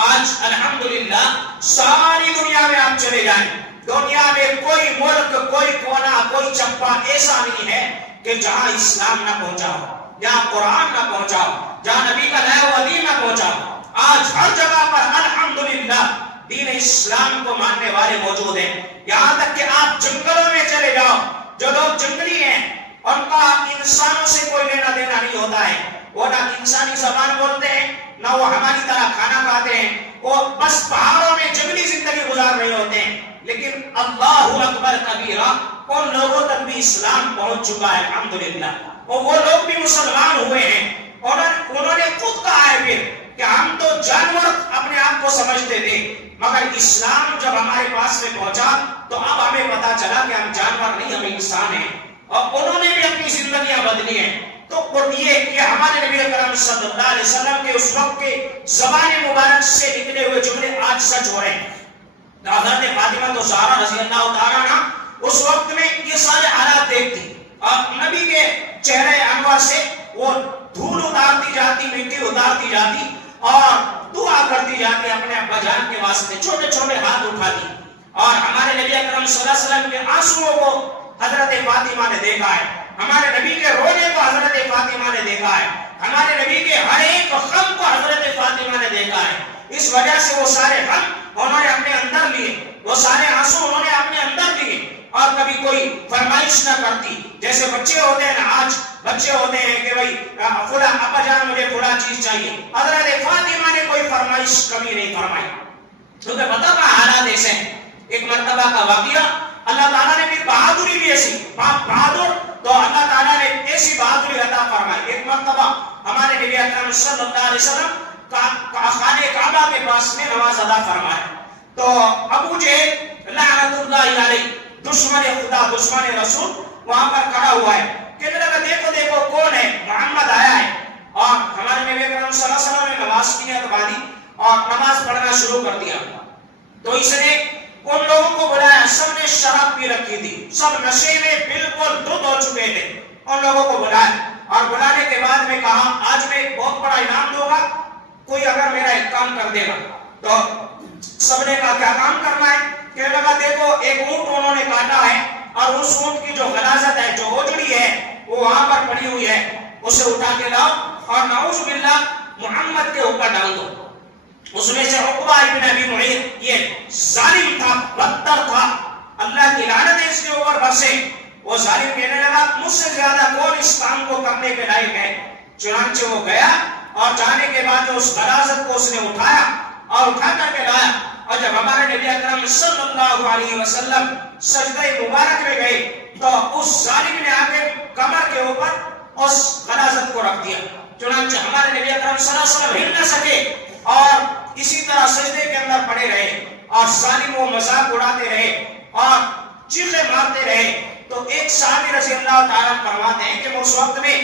آج الحمدللہ ساری دنیا میں آپ چلے جائیں، دنیا میں کوئی ملک، کوئی کونا، کوئی چپا ایسا نہیں ہے کہ جہاں اسلام نہ پہنچا ہو، جہاں قرآن نہ پہنچا ہو، جہاں نبی کا لایا ہوا دین نہ پہنچا ہو۔ آج ہر جگہ پر الحمدللہ دین اسلام کو ماننے والے موجود ہیں۔ یہاں تک کہ آپ جنگلوں میں چلے جاؤ، جو لوگ جنگلی ہیں ان کا انسانوں سے کوئی لینا دینا نہیں ہوتا ہے، وہ نہ انسانی زبان بولتے ہیں نہ وہ ہماری طرح کھانا کھاتے ہیں، وہ بس پہاڑوں میں جنگلی زندگی گزار رہے ہوتے ہیں، لیکن اللہ اکبر کبیرہ ان لوگوں تک بھی اسلام پہنچ چکا ہے الحمدللہ، اور وہ لوگ بھی مسلمان ہوئے ہیں۔ انہوں نے خود کہا ہے پھر کہ ہم تو جانور اپنے آپ کو سمجھتے تھے، مگر اسلام جب ہمارے پاس میں پہنچا تو اب ہمیں پتا چلا کہ ہم جانور نہیں، ہم انسان ہیں، اور انہوں نے بھی اپنی زندگیاں بدلی ہیں۔ تو یہ ہمارے نبی اکرم صلی اللہ علیہ وسلم کے اس وقت کے زبان مبارک سے نکلے ہوئے جملے آج سچ ہو رہے ہیں۔ حضرت فاطمہ الزہرا رضی اللہ تعالیٰ عنہ اس وقت میں یہ سارے حالات دیکھتی اور نبی کے چہرے انور سے وہ دھول اتارتی جاتی، مٹی اتارتی جاتی اور دعا کرتی جاتی اپنے ابا جان کے واسطے، چھوٹے چھوٹے ہاتھ اٹھاتی، اور ہمارے نبی اکرم صلی اللہ علیہ وسلم کے آنسوؤں کو حضرت فاطمہ نے دیکھا ہے، ہمارے نبی کے رونے کو حضرت فاطمہ نے دیکھا ہے، ہمارے نبی کے ہر ایک غم کو حضرت فاطمہ نے دیکھا ہے۔ اس وجہ سے وہ سارے غم انہوں نے اپنے اندر لیے، وہ سارے آنسو انہوں نے اپنے اندر لیے، اور کبھی کوئی فرمائش نہ کرتی، جیسے بچے ہوتے ہیں نا، آج بچے ہوتے ہیں کہ بھائی فلاں ابا جان مجھے فلاں چیز چاہیے، حضرت فاطمہ نے کوئی فرمائش کبھی نہیں فرمائی، کیونکہ پتہ کا حالات ایسے ہیں۔ ایک مرتبہ کا واقعہ، اللہ تعالیٰ نے بھی بہادری بھی ایسی، بہادر تو اللہ تعالیٰ نے ایسی بہادری عطا فرمائی۔ ایک مرتبہ ہمارے نبی اکرم صلی اللہ علیہ وسلم خانہ کعبہ کے پاس میں نماز ادا فرمائے تو ابو جہل لعنت اللہ علیہ، دشمن خدا دشمن رسول وہاں پر کھڑا ہوا ہے، کہنے لگا دیکھو دیکھو کون ہے، محمد آیا ہے، اور ہمارے نبی اکرم صلی اللہ علیہ وسلم نے نماز کی نیت باندھی اور نماز پڑھنا شروع کر دیا۔ تو اس نے ان لوگوں کو بلایا، سب نے شراب پی رکھی تھی، سب نشے میں بالکل دھت ہو چکے تھے، ان لوگوں کو بلایا اور بلانے کے بعد میں کہا آج میں ایک بہت بڑا انعام دوں گا، کوئی اگر میرا ایک کام کر دے گا۔ تو سب نے کہا کیا کام کرنا ہے؟ کہنے لگا دیکھو ایک اونٹ انہوں نے کاٹا ہے اور اس اونٹ کی جو غلاظت ہے، جو اوجڑی ہے وہ وہاں پر پڑی ہوئی ہے، اسے اٹھا کے لاؤ اور نعوذ باللہ محمد کے اوپر ڈال دو. اس میں سے عقبہ ابن ابی معیط یہ ظالم تھا, بدتر تھا, اللہ کی لعنت اس کے اوپر برسے. وہ ظالم کہنے لگا مجھ سے زیادہ کون اس کام کو کرنے کے لائق ہے. چنانچہ وہ گیا اور جانے کے بعد اس غلاظت کو اس نے اٹھایا اور اٹھا کر کے لایا, اور جب ہمارے نبی اکرم صلی اللہ علیہ وسلم سجدہ مبارک میں گئے تو اس ظالم نے آ کے کمر کے اوپر اس غلاظت کو رکھ دیا. چنانچہ ہمارے نبی اکرم صلی اللہ علیہ وسلم ہل نہ سکے اور اسی طرح سجدے کے اندر پڑے رہے اور ظالم وہ مذاق اڑاتے رہے اور چیخیں مارتے رہے. تو ایک صحابی رضی اللہ تعالیٰ فرماتے ہیں کہ وہ اس وقت میں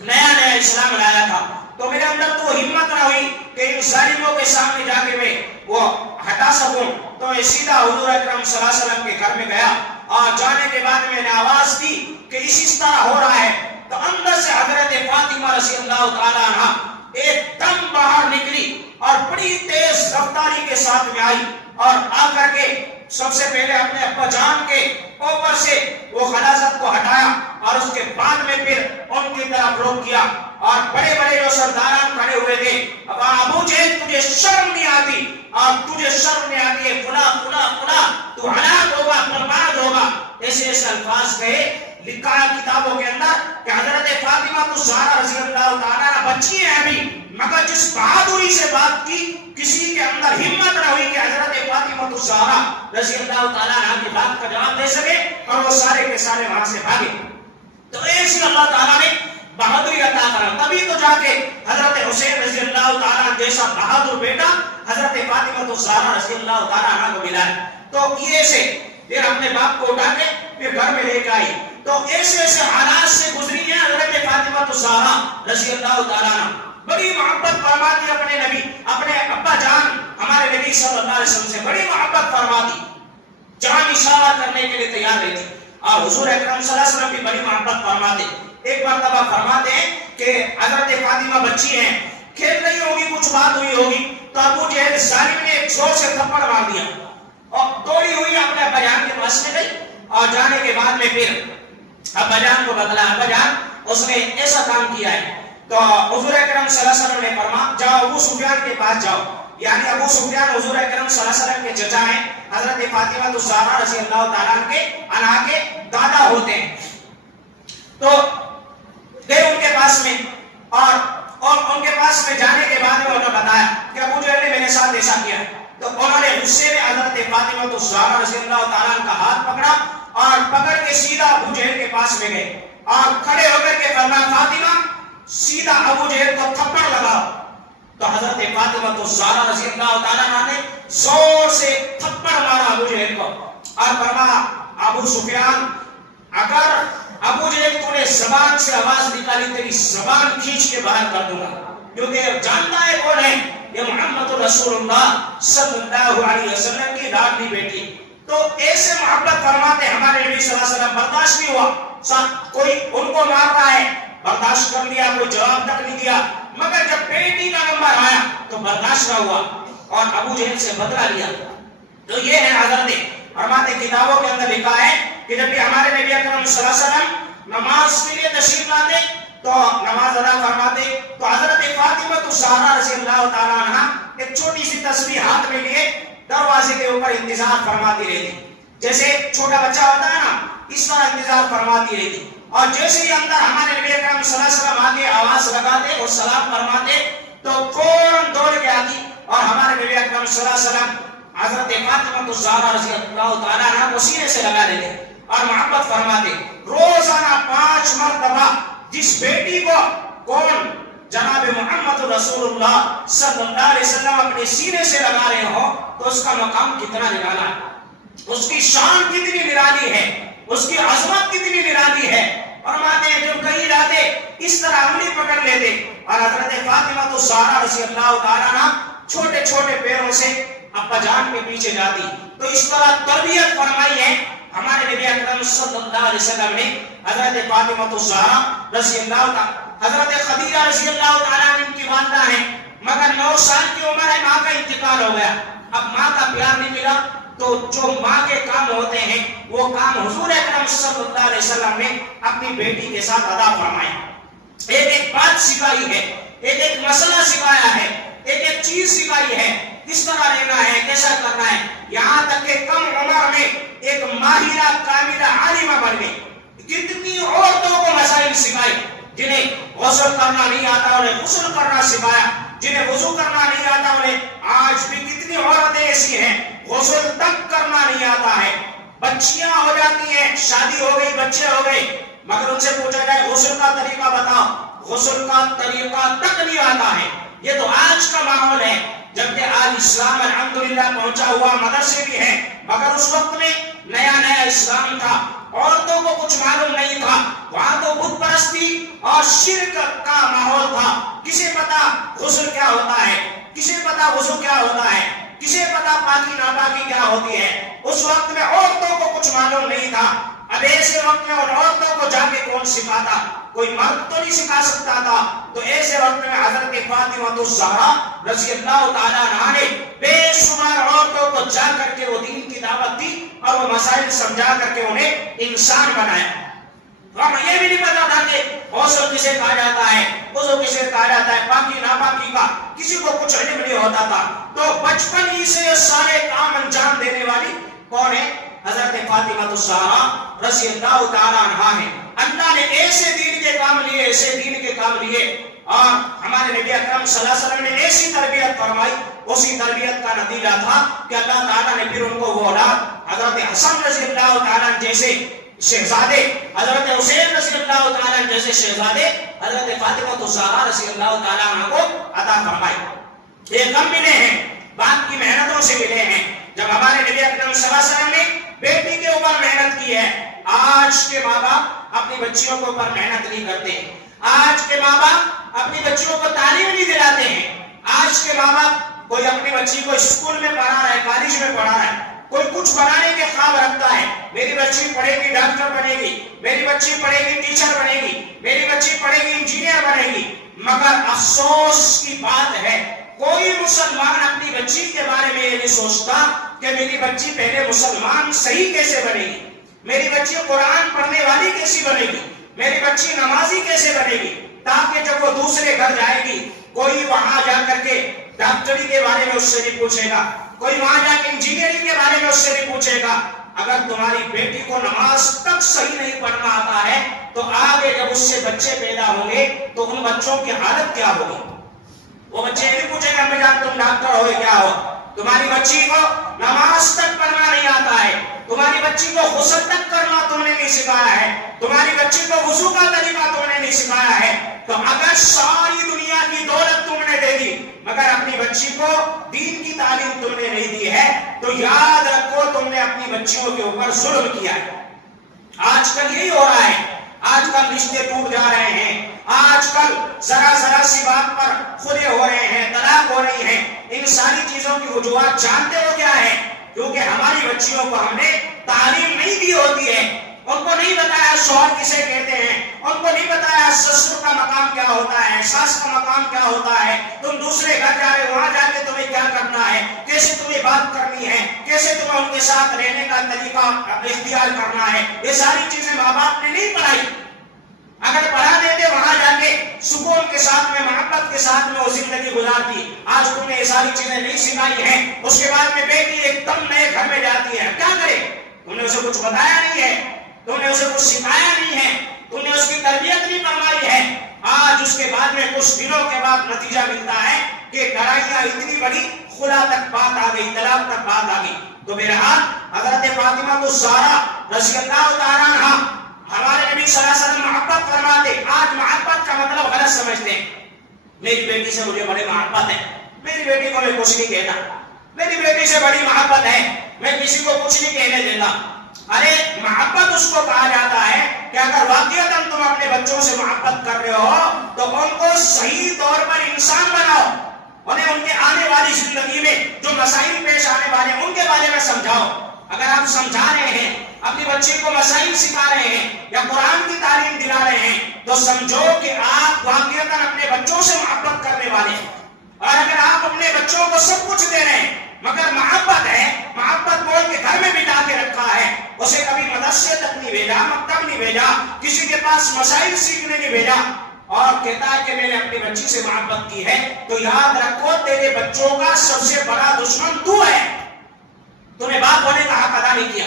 نیا اسلام لایا تھا, تو میرے اندر تو ہمت نہ ہوئی کہ ان ظالموں کے سامنے جا کے میں وہ ہٹا سکوں. تو میں سیدھا حضور اکرم صلی اللہ علیہ وسلم کے گھر میں گیا اور جانے کے بعد میں نے آواز دی کہ اس طرح ہو رہا ہے. تو اندر سے حضرت فاطمہ رضی اللہ تعالیٰ عنہ ایک دم باہر نکلی اور بڑی تیز رفتاری کے ساتھ میں آئی اور آ کر کے سب سے پہلے اپنے ابا جان کے اوپر سے وہ غلاظت کو ہٹایا اور اس کے بعد میں پھر ان کی طرف رخ کیا. اور بڑے بڑے جو سرداران کھڑے ہوئے تھے, ابو جہل تجھے شرم نہیں آتی, اور تجھے شرم نہیں آتی ہے, فلاں فلاں فلاں, تو ہلاک ہوگا, برباد ہوگا, ایسے ایسے الفاظ کہے. لکھا ہے کتابوں کے اندر کہ حضرت فاطمہ تو زہرا رضی اللہ تعالیٰ بچی ہے ابھی, مگر جس بہادری سے بات کی کسی کے اندر ہمت نہ ہوئی کہ حضرت فاطمہ تو زہرا رضی اللہ تعالیٰ عنہ کی بات کا جواب دے سکے, اور وہ سارے کے سارے وہاں سے بھاگے. تو ایسی اللہ تعالیٰ نے بہادری عطا کرا, تبھی تو جا کے حضرت حسین رضی اللہ تعالیٰ جیسا بہادر بیٹا حضرت فاطمہ تو زہرا رضی اللہ تعالیٰ عنہ کو ملا ہے. تو یہ سے پھر اپنے باپ کو اٹھا کے پھر گھر میں لے کے آئی. تو ایسے ایسے حالات سے گزری ہیں حضرت فاطمہ تو زہرا رضی اللہ تعالیٰ عنہ. بڑی محبت فرماتی اپنے نبی, اپنے ابا جان ہمارے نبی صلی اللہ علیہ وسلم سے بڑی محبت فرماتی, جان اشارہ کرنے کے لیے تیار رہتی. اور حضور اکرم صلی اللہ علیہ وسلم بھی بڑی محبت فرماتے. ایک مرتبہ فرماتے ہیں کہ حضرت فاطمہ بچی ہیں, کھیل رہی ہوگی, کچھ بات ہوئی ہوگی, تو ابو جہل ظالم نے ایک زور سے تھپڑ مار دیا اور دوڑی ہوئی اپنے ابا جان کے پاس میں گئی, اور جانے کے بعد میں پھر ابا جان کو بتلا, ابا جان اس نے ایسا کام کیا ہے. تو حضور اکرم صلی اللہ علیہ وسلم نے فرمایا جاؤ ابو سفیان کے پاس جاؤ. یعنی ابو سفیان حضور اکرم صلی اللہ علیہ وسلم کے چچا ہیں, حضرت فاطمہ الزہرا رضی اللہ تعالیٰ عنہ کے دادا ہوتے ہیں. تو گئے ان کے پاس میں, اور ان کے پاس میں جانے کے بعد میں انہوں نے بتایا کہ ابو جہل نے میرے ساتھ ایسا کیا. تو انہوں نے غصے میں حضرت فاطمہ الزہرا رضی اللہ تعالیٰ عنہ کا ہاتھ پکڑا اور پکڑ کے سیدھا ابو جہل کے پاس میں گئے اور کھڑے ہو کر کے فرمایا فاطمہ سیدھا ابو جہل کو تھپڑ لگاؤ. تو حضرت فاطمہ الزہرا رضی اللہ تعالیٰ عنہ نے زور سے تھپڑ مارا ابو جہل کو اور فرمایا ابو سفیان اگر ابو جہل تو نے زبان سے آواز نکالی تیری زبان کھینچ کے باہر کر دوں گا, کیونکہ جانتا ہے کون ہے, یہ محمد رسول اللہ صلی اللہ علیہ وسلم کی لاڈلی بیٹی. تو ایسے محبت فرماتے ہمارے نبی صلی اللہ علیہ وسلم. برداشت نہیں ہوا, کوئی ان کو مار رہا ہے برداشت کر لیا, کوئی جواب تک نہیں دیا, مگر جب بیٹی کا نمبر آیا تو برداشت نہ ہوا اور ابو جہل سے بدلہ لیا. تو یہ ہے حضرت فرماتے کتابوں کے اندر لکھا ہے کہ جب بھی ہمارے نبی اکرم صلی اللہ علیہ وسلم نماز کے لیے تشریف لاتے تو نماز ادا فرماتے تو حضرت فاطمہ الزہرا رضی اللہ تعالیٰ عنہ ایک چھوٹی سی تسبیح ہاتھ میں لیے دروازے کے اوپر انتظار فرماتی رہتی, جیسے چھوٹا بچہ ہوتا ہے نا اس طرح انتظار فرماتی رہتی. اور جیسے ہی اندر ہمارے نبی اکرم صلی اللہ علیہ وسلم آگے آواز لگاتے اور سلام فرماتے تو فوراً دوڑ کے آتی اور ہمارے نبی اکرم صلی اللہ علیہ وسلم حضرت فاطمہ الزہرا رضی اللہ تعالیٰ عنہ کو سینے سے لگا لیتے اور محبت فرماتے. روزانہ 5 مرتبہ جس بیٹی کو کون جناب محمد رسول اللہ صلی اللہ علیہ وسلم اپنے سینے سے لگا رہے ہو تو اس کا مقام کتنا نرالا ہے, اس کی شان کتنی نرالی ہے, اس کی عظمت کتنی نرالی ہے. فرماتے ہیں جب کہیں جاتے اس طرح انگلی پکڑ لیتے اور حضرت فاطمہ الزہرا رضی اللہ تعالیٰ عنہ چھوٹے چھوٹے پیروں سے ابا جان کے پیچھے جاتی. تو اس طرح تربیت فرمائی ہے ہمارے نبی اکرم صلی اللہ علیہ وسلم نے حضرت فاطمہ الزہرا رضی اللہ تعالیٰ. حضرت خدیجہ رضی اللہ تعالیٰ عنہ ان کی والدہ ہیں, مگر 9 سال کی عمر ہے, ماں کا انتقال ہو گیا. اب ماں کا پیار نہیں ملا تو جو ماں کے کام ہوتے ہیں وہ کام حضور اکرم صلی اللہ علیہ وسلم نے اپنی بیٹی کے ساتھ ادا فرمائے. ایک بات سکھائی ہے ایک ایک مسئلہ سکھایا ہے، ایک ایک چیز سکھائی ہے، کس طرح لینا ہے، کیسا کرنا ہے، یہاں تک کہ کم عمر میں ایک ماہرہ کاملہ عالمہ بن گئی۔ کتنی عورتوں کو مسائل سکھائے، جنہیں غسل کرنا نہیں آتا انہیں غسل کرنا سکھایا، جنہیں وضو کرنا نہیں آتا انہیں، آج بھی کتنی عورتیں ایسی ہیں غسل تک کرنا نہیں آتا ہے، بچیاں ہو جاتی ہیں، شادی ہو گئی، بچے ہو گئے، مگر ان سے پوچھا جائے غسل کا طریقہ بتاؤ، غسل کا طریقہ تک نہیں آتا ہے۔ یہ تو آج کا ماحول ہے، جبکہ آج اسلام الحمدللہ پہنچا ہوا مدرسے بھی ہیں، مگر اس وقت میں نیا نیا اسلام تھا، عورتوں کو کچھ معلوم نہیں تھا، وہاں تو بت پرستی اور شرک کا ماحول تھا۔ کسے پتا غسل کیا ہوتا ہے، کسے پتا وضو کیا ہوتا ہے، کسے پتا پاکی ناپاکی کیا ہوتی ہے، اس وقت میں عورتوں کو کچھ معلوم نہیں تھا۔ اب ایسے وقت میں ان عورتوں کو جا کے کون سکھاتا، کوئی مرد تو نہیں سکھا سکتا تھا، تو ایسے وقت میں حضرت فاطمہ الزہرا رضی اللہ تعالیٰ عنہا نے بے شمار عورتوں کو جا کر کے وہ دین کی دعوت دی اور وہ مسائل سمجھا کر کے انہیں انسان بنایا۔ ہمیں یہ بھی نہیں پتا تھا کہ غسل کسے کہا جاتا ہے، وضو کسے کہا جاتا ہے، پاکی ناپاکی کا کسی کو کچھ علم نہیں ہوتا تھا۔ تو بچپن ہی سے یہ سارے کام انجام دینے والی کون ہے؟ حضرت فاطمہ الزہرا رضی اللہ تعالیٰ عنہا ہے۔ اللہ نے ایسے دین کے کام لیے، ایسے دین کے کام لیے، اور ہمارے نبی اکرم صلی اللہ علیہ وسلم نے ایسی تربیت فرمائی، اسی تربیت کا نتیجہ تھا کہ اللہ تعالیٰ نے پھر ان کو وہ اولاد حضرت حسن رضی اللہ تعالیٰ جیسے شہزادے، حضرت حسین رضی اللہ تعالیٰ جیسے شہزادے حضرت فاطمہ الزہرا رضی اللہ تعالیٰ عنہ کو عطا فرمائے۔ یہ کم ملے ہیں، باپ کی محنتوں سے ملے ہیں۔ جب ہمارے نبی اکرم صلی اللہ علیہ وسلم نے بیٹی کے اوپر محنت کی ہے، آج کے ماں باپ اپنی بچیوں کے اوپر محنت نہیں کرتے، آج کے ماں باپ اپنی بچیوں کو تعلیم نہیں دلاتے ہیں، آج کے ماں باپ کوئی اپنی بچی کو اسکول میں پڑھا رہا ہے، کالج میں پڑھا رہا ہے، کوئی کچھ بنانے کے خواب رکھتا ہے، میری بچی پڑھے گی ڈاکٹر بنے گی، میری بچی پڑھے گی ٹیچر بنے گی، میری بچی پڑھے گی انجینئر بنے گی، مگر افسوس کی بات ہے کوئی مسلمان اپنی بچی کے بارے میں یہ نہیں سوچتا کہ میری بچی پہلے مسلمان صحیح کیسے بنے گی، میری بچی قرآن پڑھنے والی کیسی بنے گی، میری بچی نمازی کیسے بنے گی، تاکہ جب وہ دوسرے گھر جائے گی کوئی وہاں جا کر کے ڈاکٹری کے بارے میں اس سے نہیں پوچھے گا، کوئی وہاں جا کے انجینئرنگ کے بارے میں اس سے نہیں پوچھے گا۔ اگر تمہاری بیٹی کو نماز تک صحیح نہیں پڑھنا آتا ہے تو آگے جب اس سے بچے پیدا ہوں گے تو ان بچوں کی حالت کیا ہوگی؟ وہ بچے نہیں پوچھیں گے امی جان تم ڈاکٹر ہو کیا ہو، تمہاری بچی کو نماز تک پڑھنا نہیں آتا ہے، تمہاری بچی کو غسل تک کرنا تم نے نہیں سکھایا ہے، تمہاری بچی کو وضو کا طریقہ تم نے نہیں سکھایا ہے، تو اگر ساری دنیا کی دولت تم نے دے دی مگر اپنی بچی کو دین کی تعلیم تم نے نہیں دی ہے تو یاد رکھو تم نے اپنی بچیوں کے اوپر ظلم کیا ہے۔ آج کل یہی ہو رہا ہے، آج کل رشتے ٹوٹ جا رہے ہیں، آج کل ذرا ذرا سی بات پر خلے ہو رہے ہیں، طلاق ہو رہی ہیں۔ ان ساری چیزوں کی وجوہات جانتے ہو کیا ہے؟ کیونکہ ہماری بچیوں کو ہم نے تعلیم نہیں دی ہوتی ہے، ان کو نہیں بتایا شوہر کسے کہتے ہیں، ان کو نہیں بتایا سسر کا مقام کیا ہوتا ہے، ساس کا مقام کیا ہوتا ہے، تم دوسرے گھر جا رہے وہاں جا کے تمہیں کیا کرنا ہے، کیسے تمہیں بات کرنی ہے، کیسے تمہیں ان کے ساتھ رہنے کا طریقہ اختیار کرنا ہے، یہ ساری چیزیں ماں باپ نے نہیں پڑھائی۔ اگر پڑھا دیتے وہاں جا کے سکون کے ساتھ میں، محبت کے ساتھ میں وہ زندگی گزارتی۔ آج تم نے یہ ساری چیزیں نہیں سکھائی ہیں، اس کے بعد میں بیٹی ایک دم نئے گھر میں جاتی ہے، کیا کرے؟ تم نے اسے کچھ بتایا نہیں ہے، تم نے اسے کچھ سکھایا نہیں ہے، تم نے اس کی تربیت نہیں فرمائی ہے۔ آج اس کے بعد میں کچھ دنوں کے بعد نتیجہ ملتا ہے کہ لڑائیاں اتنی بڑی، خلا تک بات آ گئی، طلاق تک بات آ گئی۔ تو بہرحال حضرت فاطمہ الزہرا رضی اللہ تعالیٰ عنہا ہمارے نبی صلی اللہ علیہ وسلم محبت فرماتے، آج محبت کا مطلب غلط سمجھتے ہیں۔ میری بیٹی سے مجھے بڑی محبت ہے، میری بیٹی کو میں کچھ نہیں کہتا، میری بیٹی سے بڑی محبت ہے، میں کسی کو کچھ نہیں کہنے دیتا۔ ارے محبت اس کو کہا جاتا ہے کہ اگر واقعتاً تم اپنے بچوں سے محبت کر رہے ہو تو ان کو صحیح طور پر انسان بناؤ، انہیں ان کے آنے والی زندگی میں جو مسائل پیش آنے والے ہیں ان کے بارے میں سمجھاؤ۔ اگر آپ سمجھا رہے ہیں، اپنی بچی کو مسائل سکھا رہے ہیں یا قرآن کی تعلیم دلا رہے ہیں تو سمجھو کہ آپ واقعتاً اپنے بچوں سے محبت کرنے والے ہیں۔ اور اگر آپ اپنے بچوں کو سب کچھ دے رہے ہیں مگر محبت ہے، محبت بول کے گھر میں بٹھا کے رکھا ہے، اسے کبھی مدرسے تک نہیں بھیجا، مکتب نہیں بھیجا، کسی کے پاس مسائل سیکھنے نہیں بھیجا، اور کہتا ہے کہ میں نے اپنی بچی سے محبت کی ہے، تو یاد رکھو تیرے بچوں کا سب سے بڑا دشمن تو ہے. تمہیں باپ ہونے کا حق ادا نہیں کیا.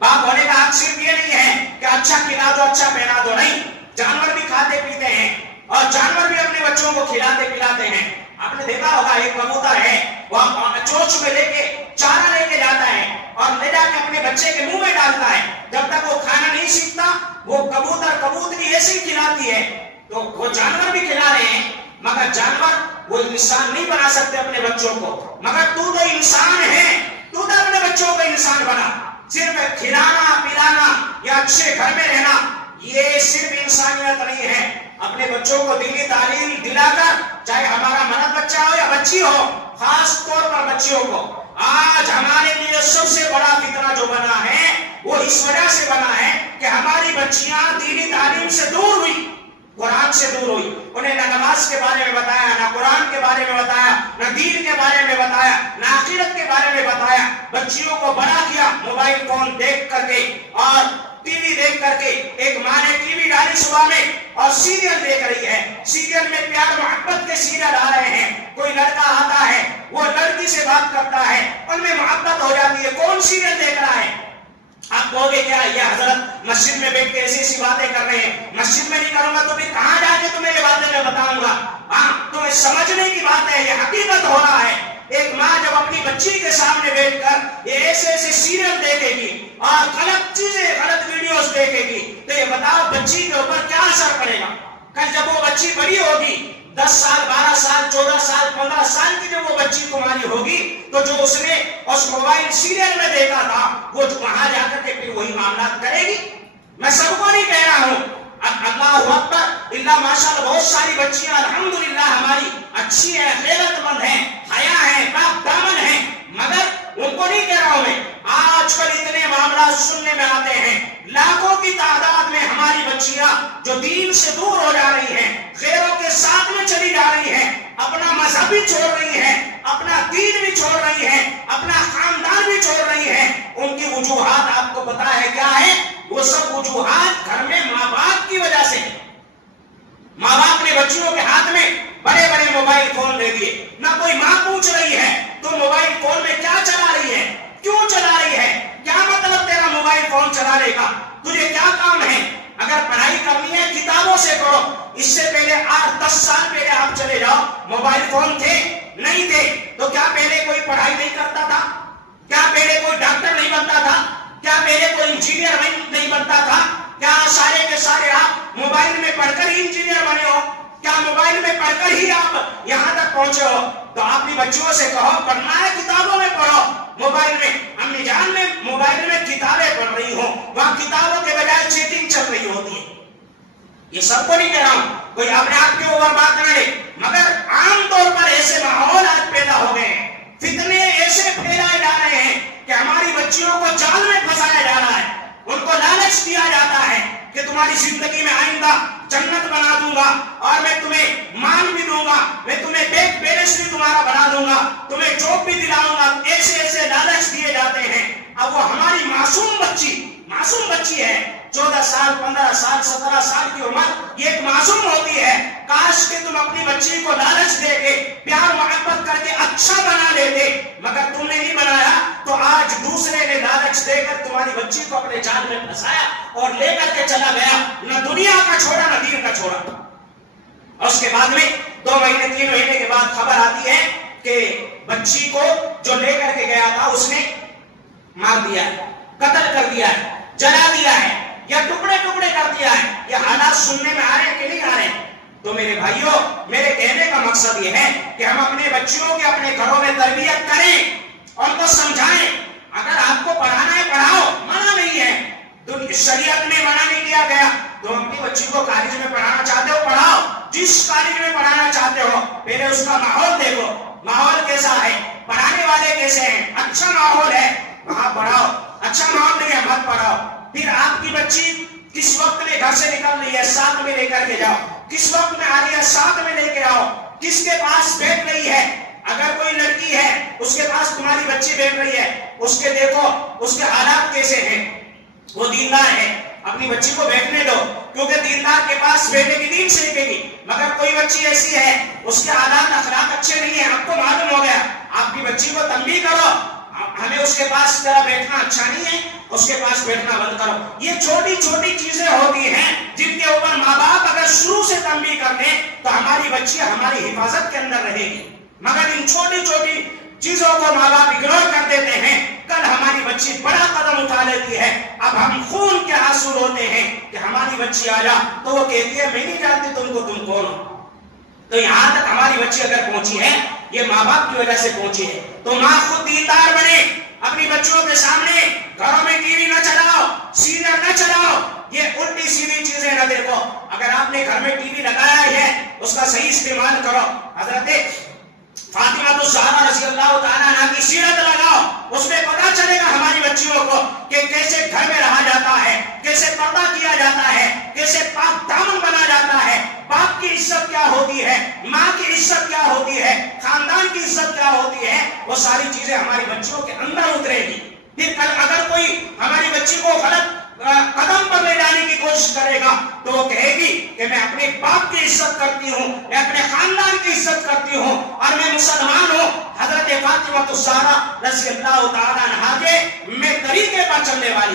باپ ہونے کا حق صرف یہ نہیں ہے کہ اچھا کھلا دو اچھا پہنا دو، نہیں. جانور بھی کھاتے پیتے ہیں اور جانور بھی اپنے بچوں کو کھلاتے پلاتے ہیں. آپ نے دیکھا ہوگا ایک کبوتر ہے، وہ چونچ میں لے کے چارہ لے کے جاتا ہے اور لے جا کے اپنے بچے کے منہ میں ڈالتا ہے. جب تک وہ کھانا نہیں سیکھتا وہ کبوتری ایسے ہی کھلاتی ہے. تو وہ جانور بھی کھلا رہے ہیں، مگر جانور وہ انسان نہیں بنا سکتے اپنے بچوں کو. مگر تو انسان ہے، تو اپنے بچوں کو انسان بنا. صرف کھلانا پلانا یا اچھے گھر میں رہنا یہ صرف انسانیت نہیں ہے. اپنے بچوں کو دینی تعلیم دلا کر، چاہے ہمارا مرد بچہ ہو یا بچی ہو، خاص طور پر بچیوں کو. آج ہمارے لیے سب سے بڑا فتنہ جو بنا ہے وہ اس وجہ سے بنا ہے کہ ہماری بچیاں دینی تعلیم سے دور ہوئی، قرآن سے دور ہوئی. انہیں نہ نماز کے بارے میں بتایا، نہ قرآن کے بارے میں بتایا، نہ دین کے بارے میں بتایا، نہ آخرت کے بارے میں بتایا. بچیوں کو بڑا کیا موبائل فون دیکھ کر کے اور ٹی وی دیکھ کر کے. ایک ماں نے ٹی وی ڈالی صبح میں اور سیریل دیکھ رہی ہے. سیریل میں پیار محبت کے سیریل آ رہے ہیں. کوئی لڑکا آتا ہے وہ لڑکی سے بات کرتا ہے، ان میں محبت ہو جاتی ہے. کون سیریل دیکھ رہا ہے؟ آپ کہو گے کیا یہ حضرت مسجد میں بیٹھ کے ایسی باتیں کر رہے ہیں. مسجد میں نہیں کروں گا تو پھر کہاں جا کے تمہیں یہ باتیں میں بتاؤں گا؟ ہاں، تمہیں سمجھنے کی بات ہے، یہ حقیقت ہو رہا ہے. ایک ماں جب اپنی بچی کے سامنے بیٹھ کر یہ ایسے سیریل دیکھے گی اور غلط چیزیں غلط ویڈیوز دیکھے گی تو یہ بتاؤ بچی کے اوپر کیا اثر پڑے گا؟ کل جب وہ بچی بڑی ہوگی، 10 سال 12 سال 14 سال 15 سال کی جب وہ بچی تمہاری ہوگی تو جو اس نے اس موبائل سیریل میں دیکھا تھا وہ وہاں جا کر کے پھر وہی معاملات کرے گی. میں سب کو نہیں کہہ رہا ہوں، اللہ اکبر، اللہ ماشاءاللہ بہت ساری بچیاں الحمدللہ ہماری اچھی ہیں، غیرت مند ہیں، حیا ہیں، پاک دامن ہیں، مگر ان کو نہیں کہہ رہا ہوں میں. آج کل اتنے معاملات سننے میں آتے ہیں، لاکھوں کی تعداد میں ہماری بچیاں جو دین سے دور ہو جا رہی ہیں، غیروں کے ساتھ میں چلی جا رہی ہیں، اپنا مذہب بھی چھوڑ رہی ہیں، اپنا دین بھی چھوڑ رہی ہیں، اپنا خاندان بھی چھوڑ رہی ہیں. ان کی وجوہات آپ کو پتا ہے کیا ہے؟ وہ سب وجوہات گھر میں ماں باپ کی وجہ سے. ماں باپ نے بچیوں کے ہاتھ میں بڑے بڑے موبائل فون دے دیے. نہ کوئی ماں پوچھ رہی ہے تو موبائل فون میں کیا چلا رہی ہے، کیوں چلا رہی ہے، کیا مطلب تیرا موبائل فون چلانے کا، تجھے کیا کام ہے؟ اگر پڑھائی کرنی ہے کتابوں سے پڑھو. اس سے پہلے 8-10 سال پہلے آپ چلے جاؤ، موبائل فون تھے نہیں تھے تو کیا پہلے کوئی پڑھائی نہیں کرتا تھا؟ کیا پہلے کوئی ڈاکٹر نہیں بنتا تھا؟ کیا پہلے کوئی انجینئر نہیں بنتا تھا؟ کیا سارے کے سارے آپ موبائل میں پڑھ کر ہی انجینئر بنے ہو؟ کیا موبائل میں پڑھ کر ہی آپ یہاں تک پہنچے ہو؟ تو آپ بھی بچوں سے کہو پڑھنا ہے کتابوں میں پڑھو. موبائل میں امی جان میں موبائل میں کتابیں پڑھ رہی ہوں، وہاں کتابوں کے بجائے چیٹنگ چل رہی ہوتی ہے. یہ سب کو نہیں کہہ رہا ہوں، کوئی اپنے آپ کے اوپر بات نہ لے، مگر عام طور پر ایسے ماحول آج پیدا ہو گئے ہیں، فتنے ایسے پھیلائے جا رہے ہیں کہ ہماری بچیوں کو جال میں پھنسایا جا رہا ہے. ان کو لالچ دیا جاتا ہے کہ تمہاری زندگی میں آئندہ جنت بنا دوں گا اور میں تمہیں مال بھی دوں گا، میں تمہیں بینک بیلنس بھی تمہارا بنا دوں گا، تمہیں جاب بھی دلاؤں گا. ایسے لالچ دیے جاتے ہیں. اب وہ ہماری معصوم بچی ہے، 14 سال 15 سال 17 سال کی عمر، یہ ایک معصوم ہوتی ہے. کاش کہ تم اپنی بچی کو لالچ دے کے پیار محبت کر کے اچھا بنا لیتے، مگر تم نے نہیں بنایا تو آج دوسرے نے لالچ دے کر تمہاری بچی کو اپنے جال میں پھنسایا اور لے کر کے چلا گیا. نہ دنیا کا چھوڑا نہ دین کا چھوڑا. اور اس کے بعد میں 2 مہینے 3 مہینے کے بعد خبر آتی ہے کہ بچی کو جو لے کر کے گیا تھا اس نے مار دیا ہے، قتل کر دیا ہے، جلا دیا ہے یا ٹکڑے ٹکڑے کر دیا ہے. یہ حالات سننے میں آ رہے ہیں کہ نہیں آ رہے ہیں؟ تو میرے بھائیوں، میرے کہنے کا مقصد یہ ہے کہ ہم اپنے بچیوں کی اپنے گھروں میں تربیت کریں اور ان کو سمجھائیں. اگر آپ کو پڑھانا ہے پڑھاؤ، منع نہیں ہے، شریعت میں منع نہیں کیا گیا. تو اپنی بچی کو کالج میں پڑھانا چاہتے ہو پڑھاؤ، جس کالج میں پڑھانا چاہتے ہو پہلے اس کا ماحول دیکھو، ماحول کیسا ہے، پڑھانے والے کیسے ہیں. اچھا ماحول ہے وہاں پڑھاؤ، اچھا ماحول نہیں ہے مت پڑھاؤ. پھر آپ کی بچی کس وقت میں گھر سے نکل رہی ہے ساتھ میں لے کر کے جاؤ، کس وقت میں آ رہی ہے ساتھ میں لے کے آؤ، کس کے پاس بیٹھ رہی ہے. اگر کوئی لڑکی ہے اس کے پاس تمہاری بچی بیٹھ رہی ہے، اس کے دیکھو اس کے حالات کیسے ہیں، وہ دیندار ہے، اپنی بچی کو بیٹھنے دو. کیونکہ دیندار کے پاس بیٹے کی دین سیکھے گی. مگر کوئی بچی ایسی ہے اس کے عادات اخلاق اچھے نہیں ہیں, آپ کو معلوم ہو گیا, آپ کی بچی کو تنبیہ کرو, ہمیں اس کے پاس طرح بیٹھنا اچھا نہیں ہے, اس کے پاس بیٹھنا بند کرو. یہ چھوٹی چھوٹی چیزیں ہوتی ہیں جن کے اوپر ماں باپ اگر شروع سے تنبیہ کر دیں تو ہماری بچی ہماری حفاظت کے اندر رہے گی. مگر ان چھوٹی چھوٹی چیزوں کو ماں باپ اگنور کر دیتے ہیں, کل ہماری بچی بڑا قدم اٹھا لیتی ہے. اب ہم خون کے آنسو روتے ہیں کہ ہماری بچی آ جا, تو وہ کہتی ہے میں نہیں جانتی تم کو, تم کون ہو. تو یہاں تک ہماری بچی اگر پہنچی ہے یہ ماں باپ کی وجہ سے پہنچی ہے. تو ماں خود دیندار بنے, اپنی بچوں کے سامنے گھروں میں ٹی وی نہ چلاؤ, سیریل نہ چلاؤ, یہ الٹی سیدھی چیزیں نہ دیکھو. اگر آپ نے گھر میں ٹی وی لگایا ہے اس کا صحیح استعمال کرو. حضرت فاطمہ الزہرا رضی اللہ تعالیٰ عنہ کی سیرت لگاؤ, اس میں پتا چلے گا ہماری بچیوں کو کہ کیسے گھر میں رہا جاتا ہے, کیسے پردہ کیا جاتا ہے, کیسے پاک دامن بنا جاتا ہے, باپ کی عزت کیا ہوتی ہے, ماں کی عزت کیا ہوتی ہے, خاندان کی عزت کیا ہوتی ہے. وہ ساری چیزیں ہماری بچیوں کے اندر اترے گی. پھر کل اگر کوئی ہماری بچی کو غلط قدم پر لے جانے کی کوشش کرے گا تو وہ کہے گی کہ میں اپنے باپ کی عزت کرتی ہوں, میں اپنے خاندان کی عزت کرتی ہوں اور میں مسلمان ہوں. حضرت فاطمہ الزہرا رضی اللہ تعالیٰ عنہا کے میں طریقے پر چلنے والی.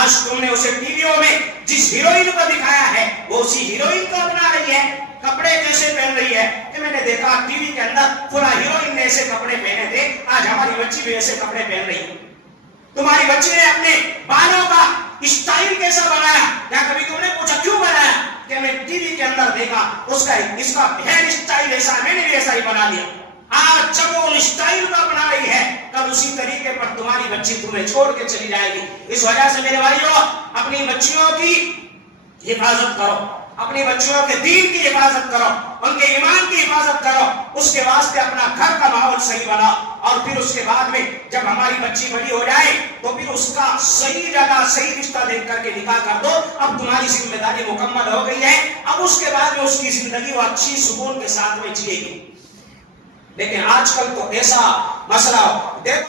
آج تم نے اسے ٹی ویوں میں جس ہیروئن کو دکھایا ہے وہ اسی ہیروئن کو اپنا رہی ہے. کپڑے کیسے پہن رہی ہے کہ میں نے دیکھا ٹی وی کے اندر پورا ہیروئن نے ایسے کپڑے پہنے تھے, آج ہماری بچی بھی ایسے کپڑے پہن رہی ہے. تمہاری بچی نے اپنے بالوں کا اسٹائل کیسا بنایا, کیا کبھی تم نے پوچھا کیوں بنایا؟ کہ میں ٹی وی کے اندر دیکھا اس کا ہیئر اسٹائل ایسا, میں نے بھی ایسا ہی بنا دیا. آج جب وہ اسٹائل کو اپنا رہی ہے کل اسی طریقے پر تمہاری بچی تمہیں چھوڑ کے چلی جائے گی. اس وجہ سے میرے بھائیوں اپنی بچیوں کی حفاظت کرو, اپنی بچیوں کے دین کی حفاظت کرو, ان کے ایمان کی حفاظت کرو. اس کے واسطے اپنا گھر کا ماحول صحیح بناؤ اور پھر اس کے بعد میں جب ہماری بچی بڑی ہو جائے تو پھر اس کا صحیح جگہ صحیح رشتہ دیکھ کر کے نکاح کر دو. اب تمہاری ذمہ داری مکمل ہو گئی ہے, اب اس کے بعد میں اس کی زندگی وہ اچھی سکون کے ساتھ میں جیے گی. لیکن آج کل تو ایسا مسئلہ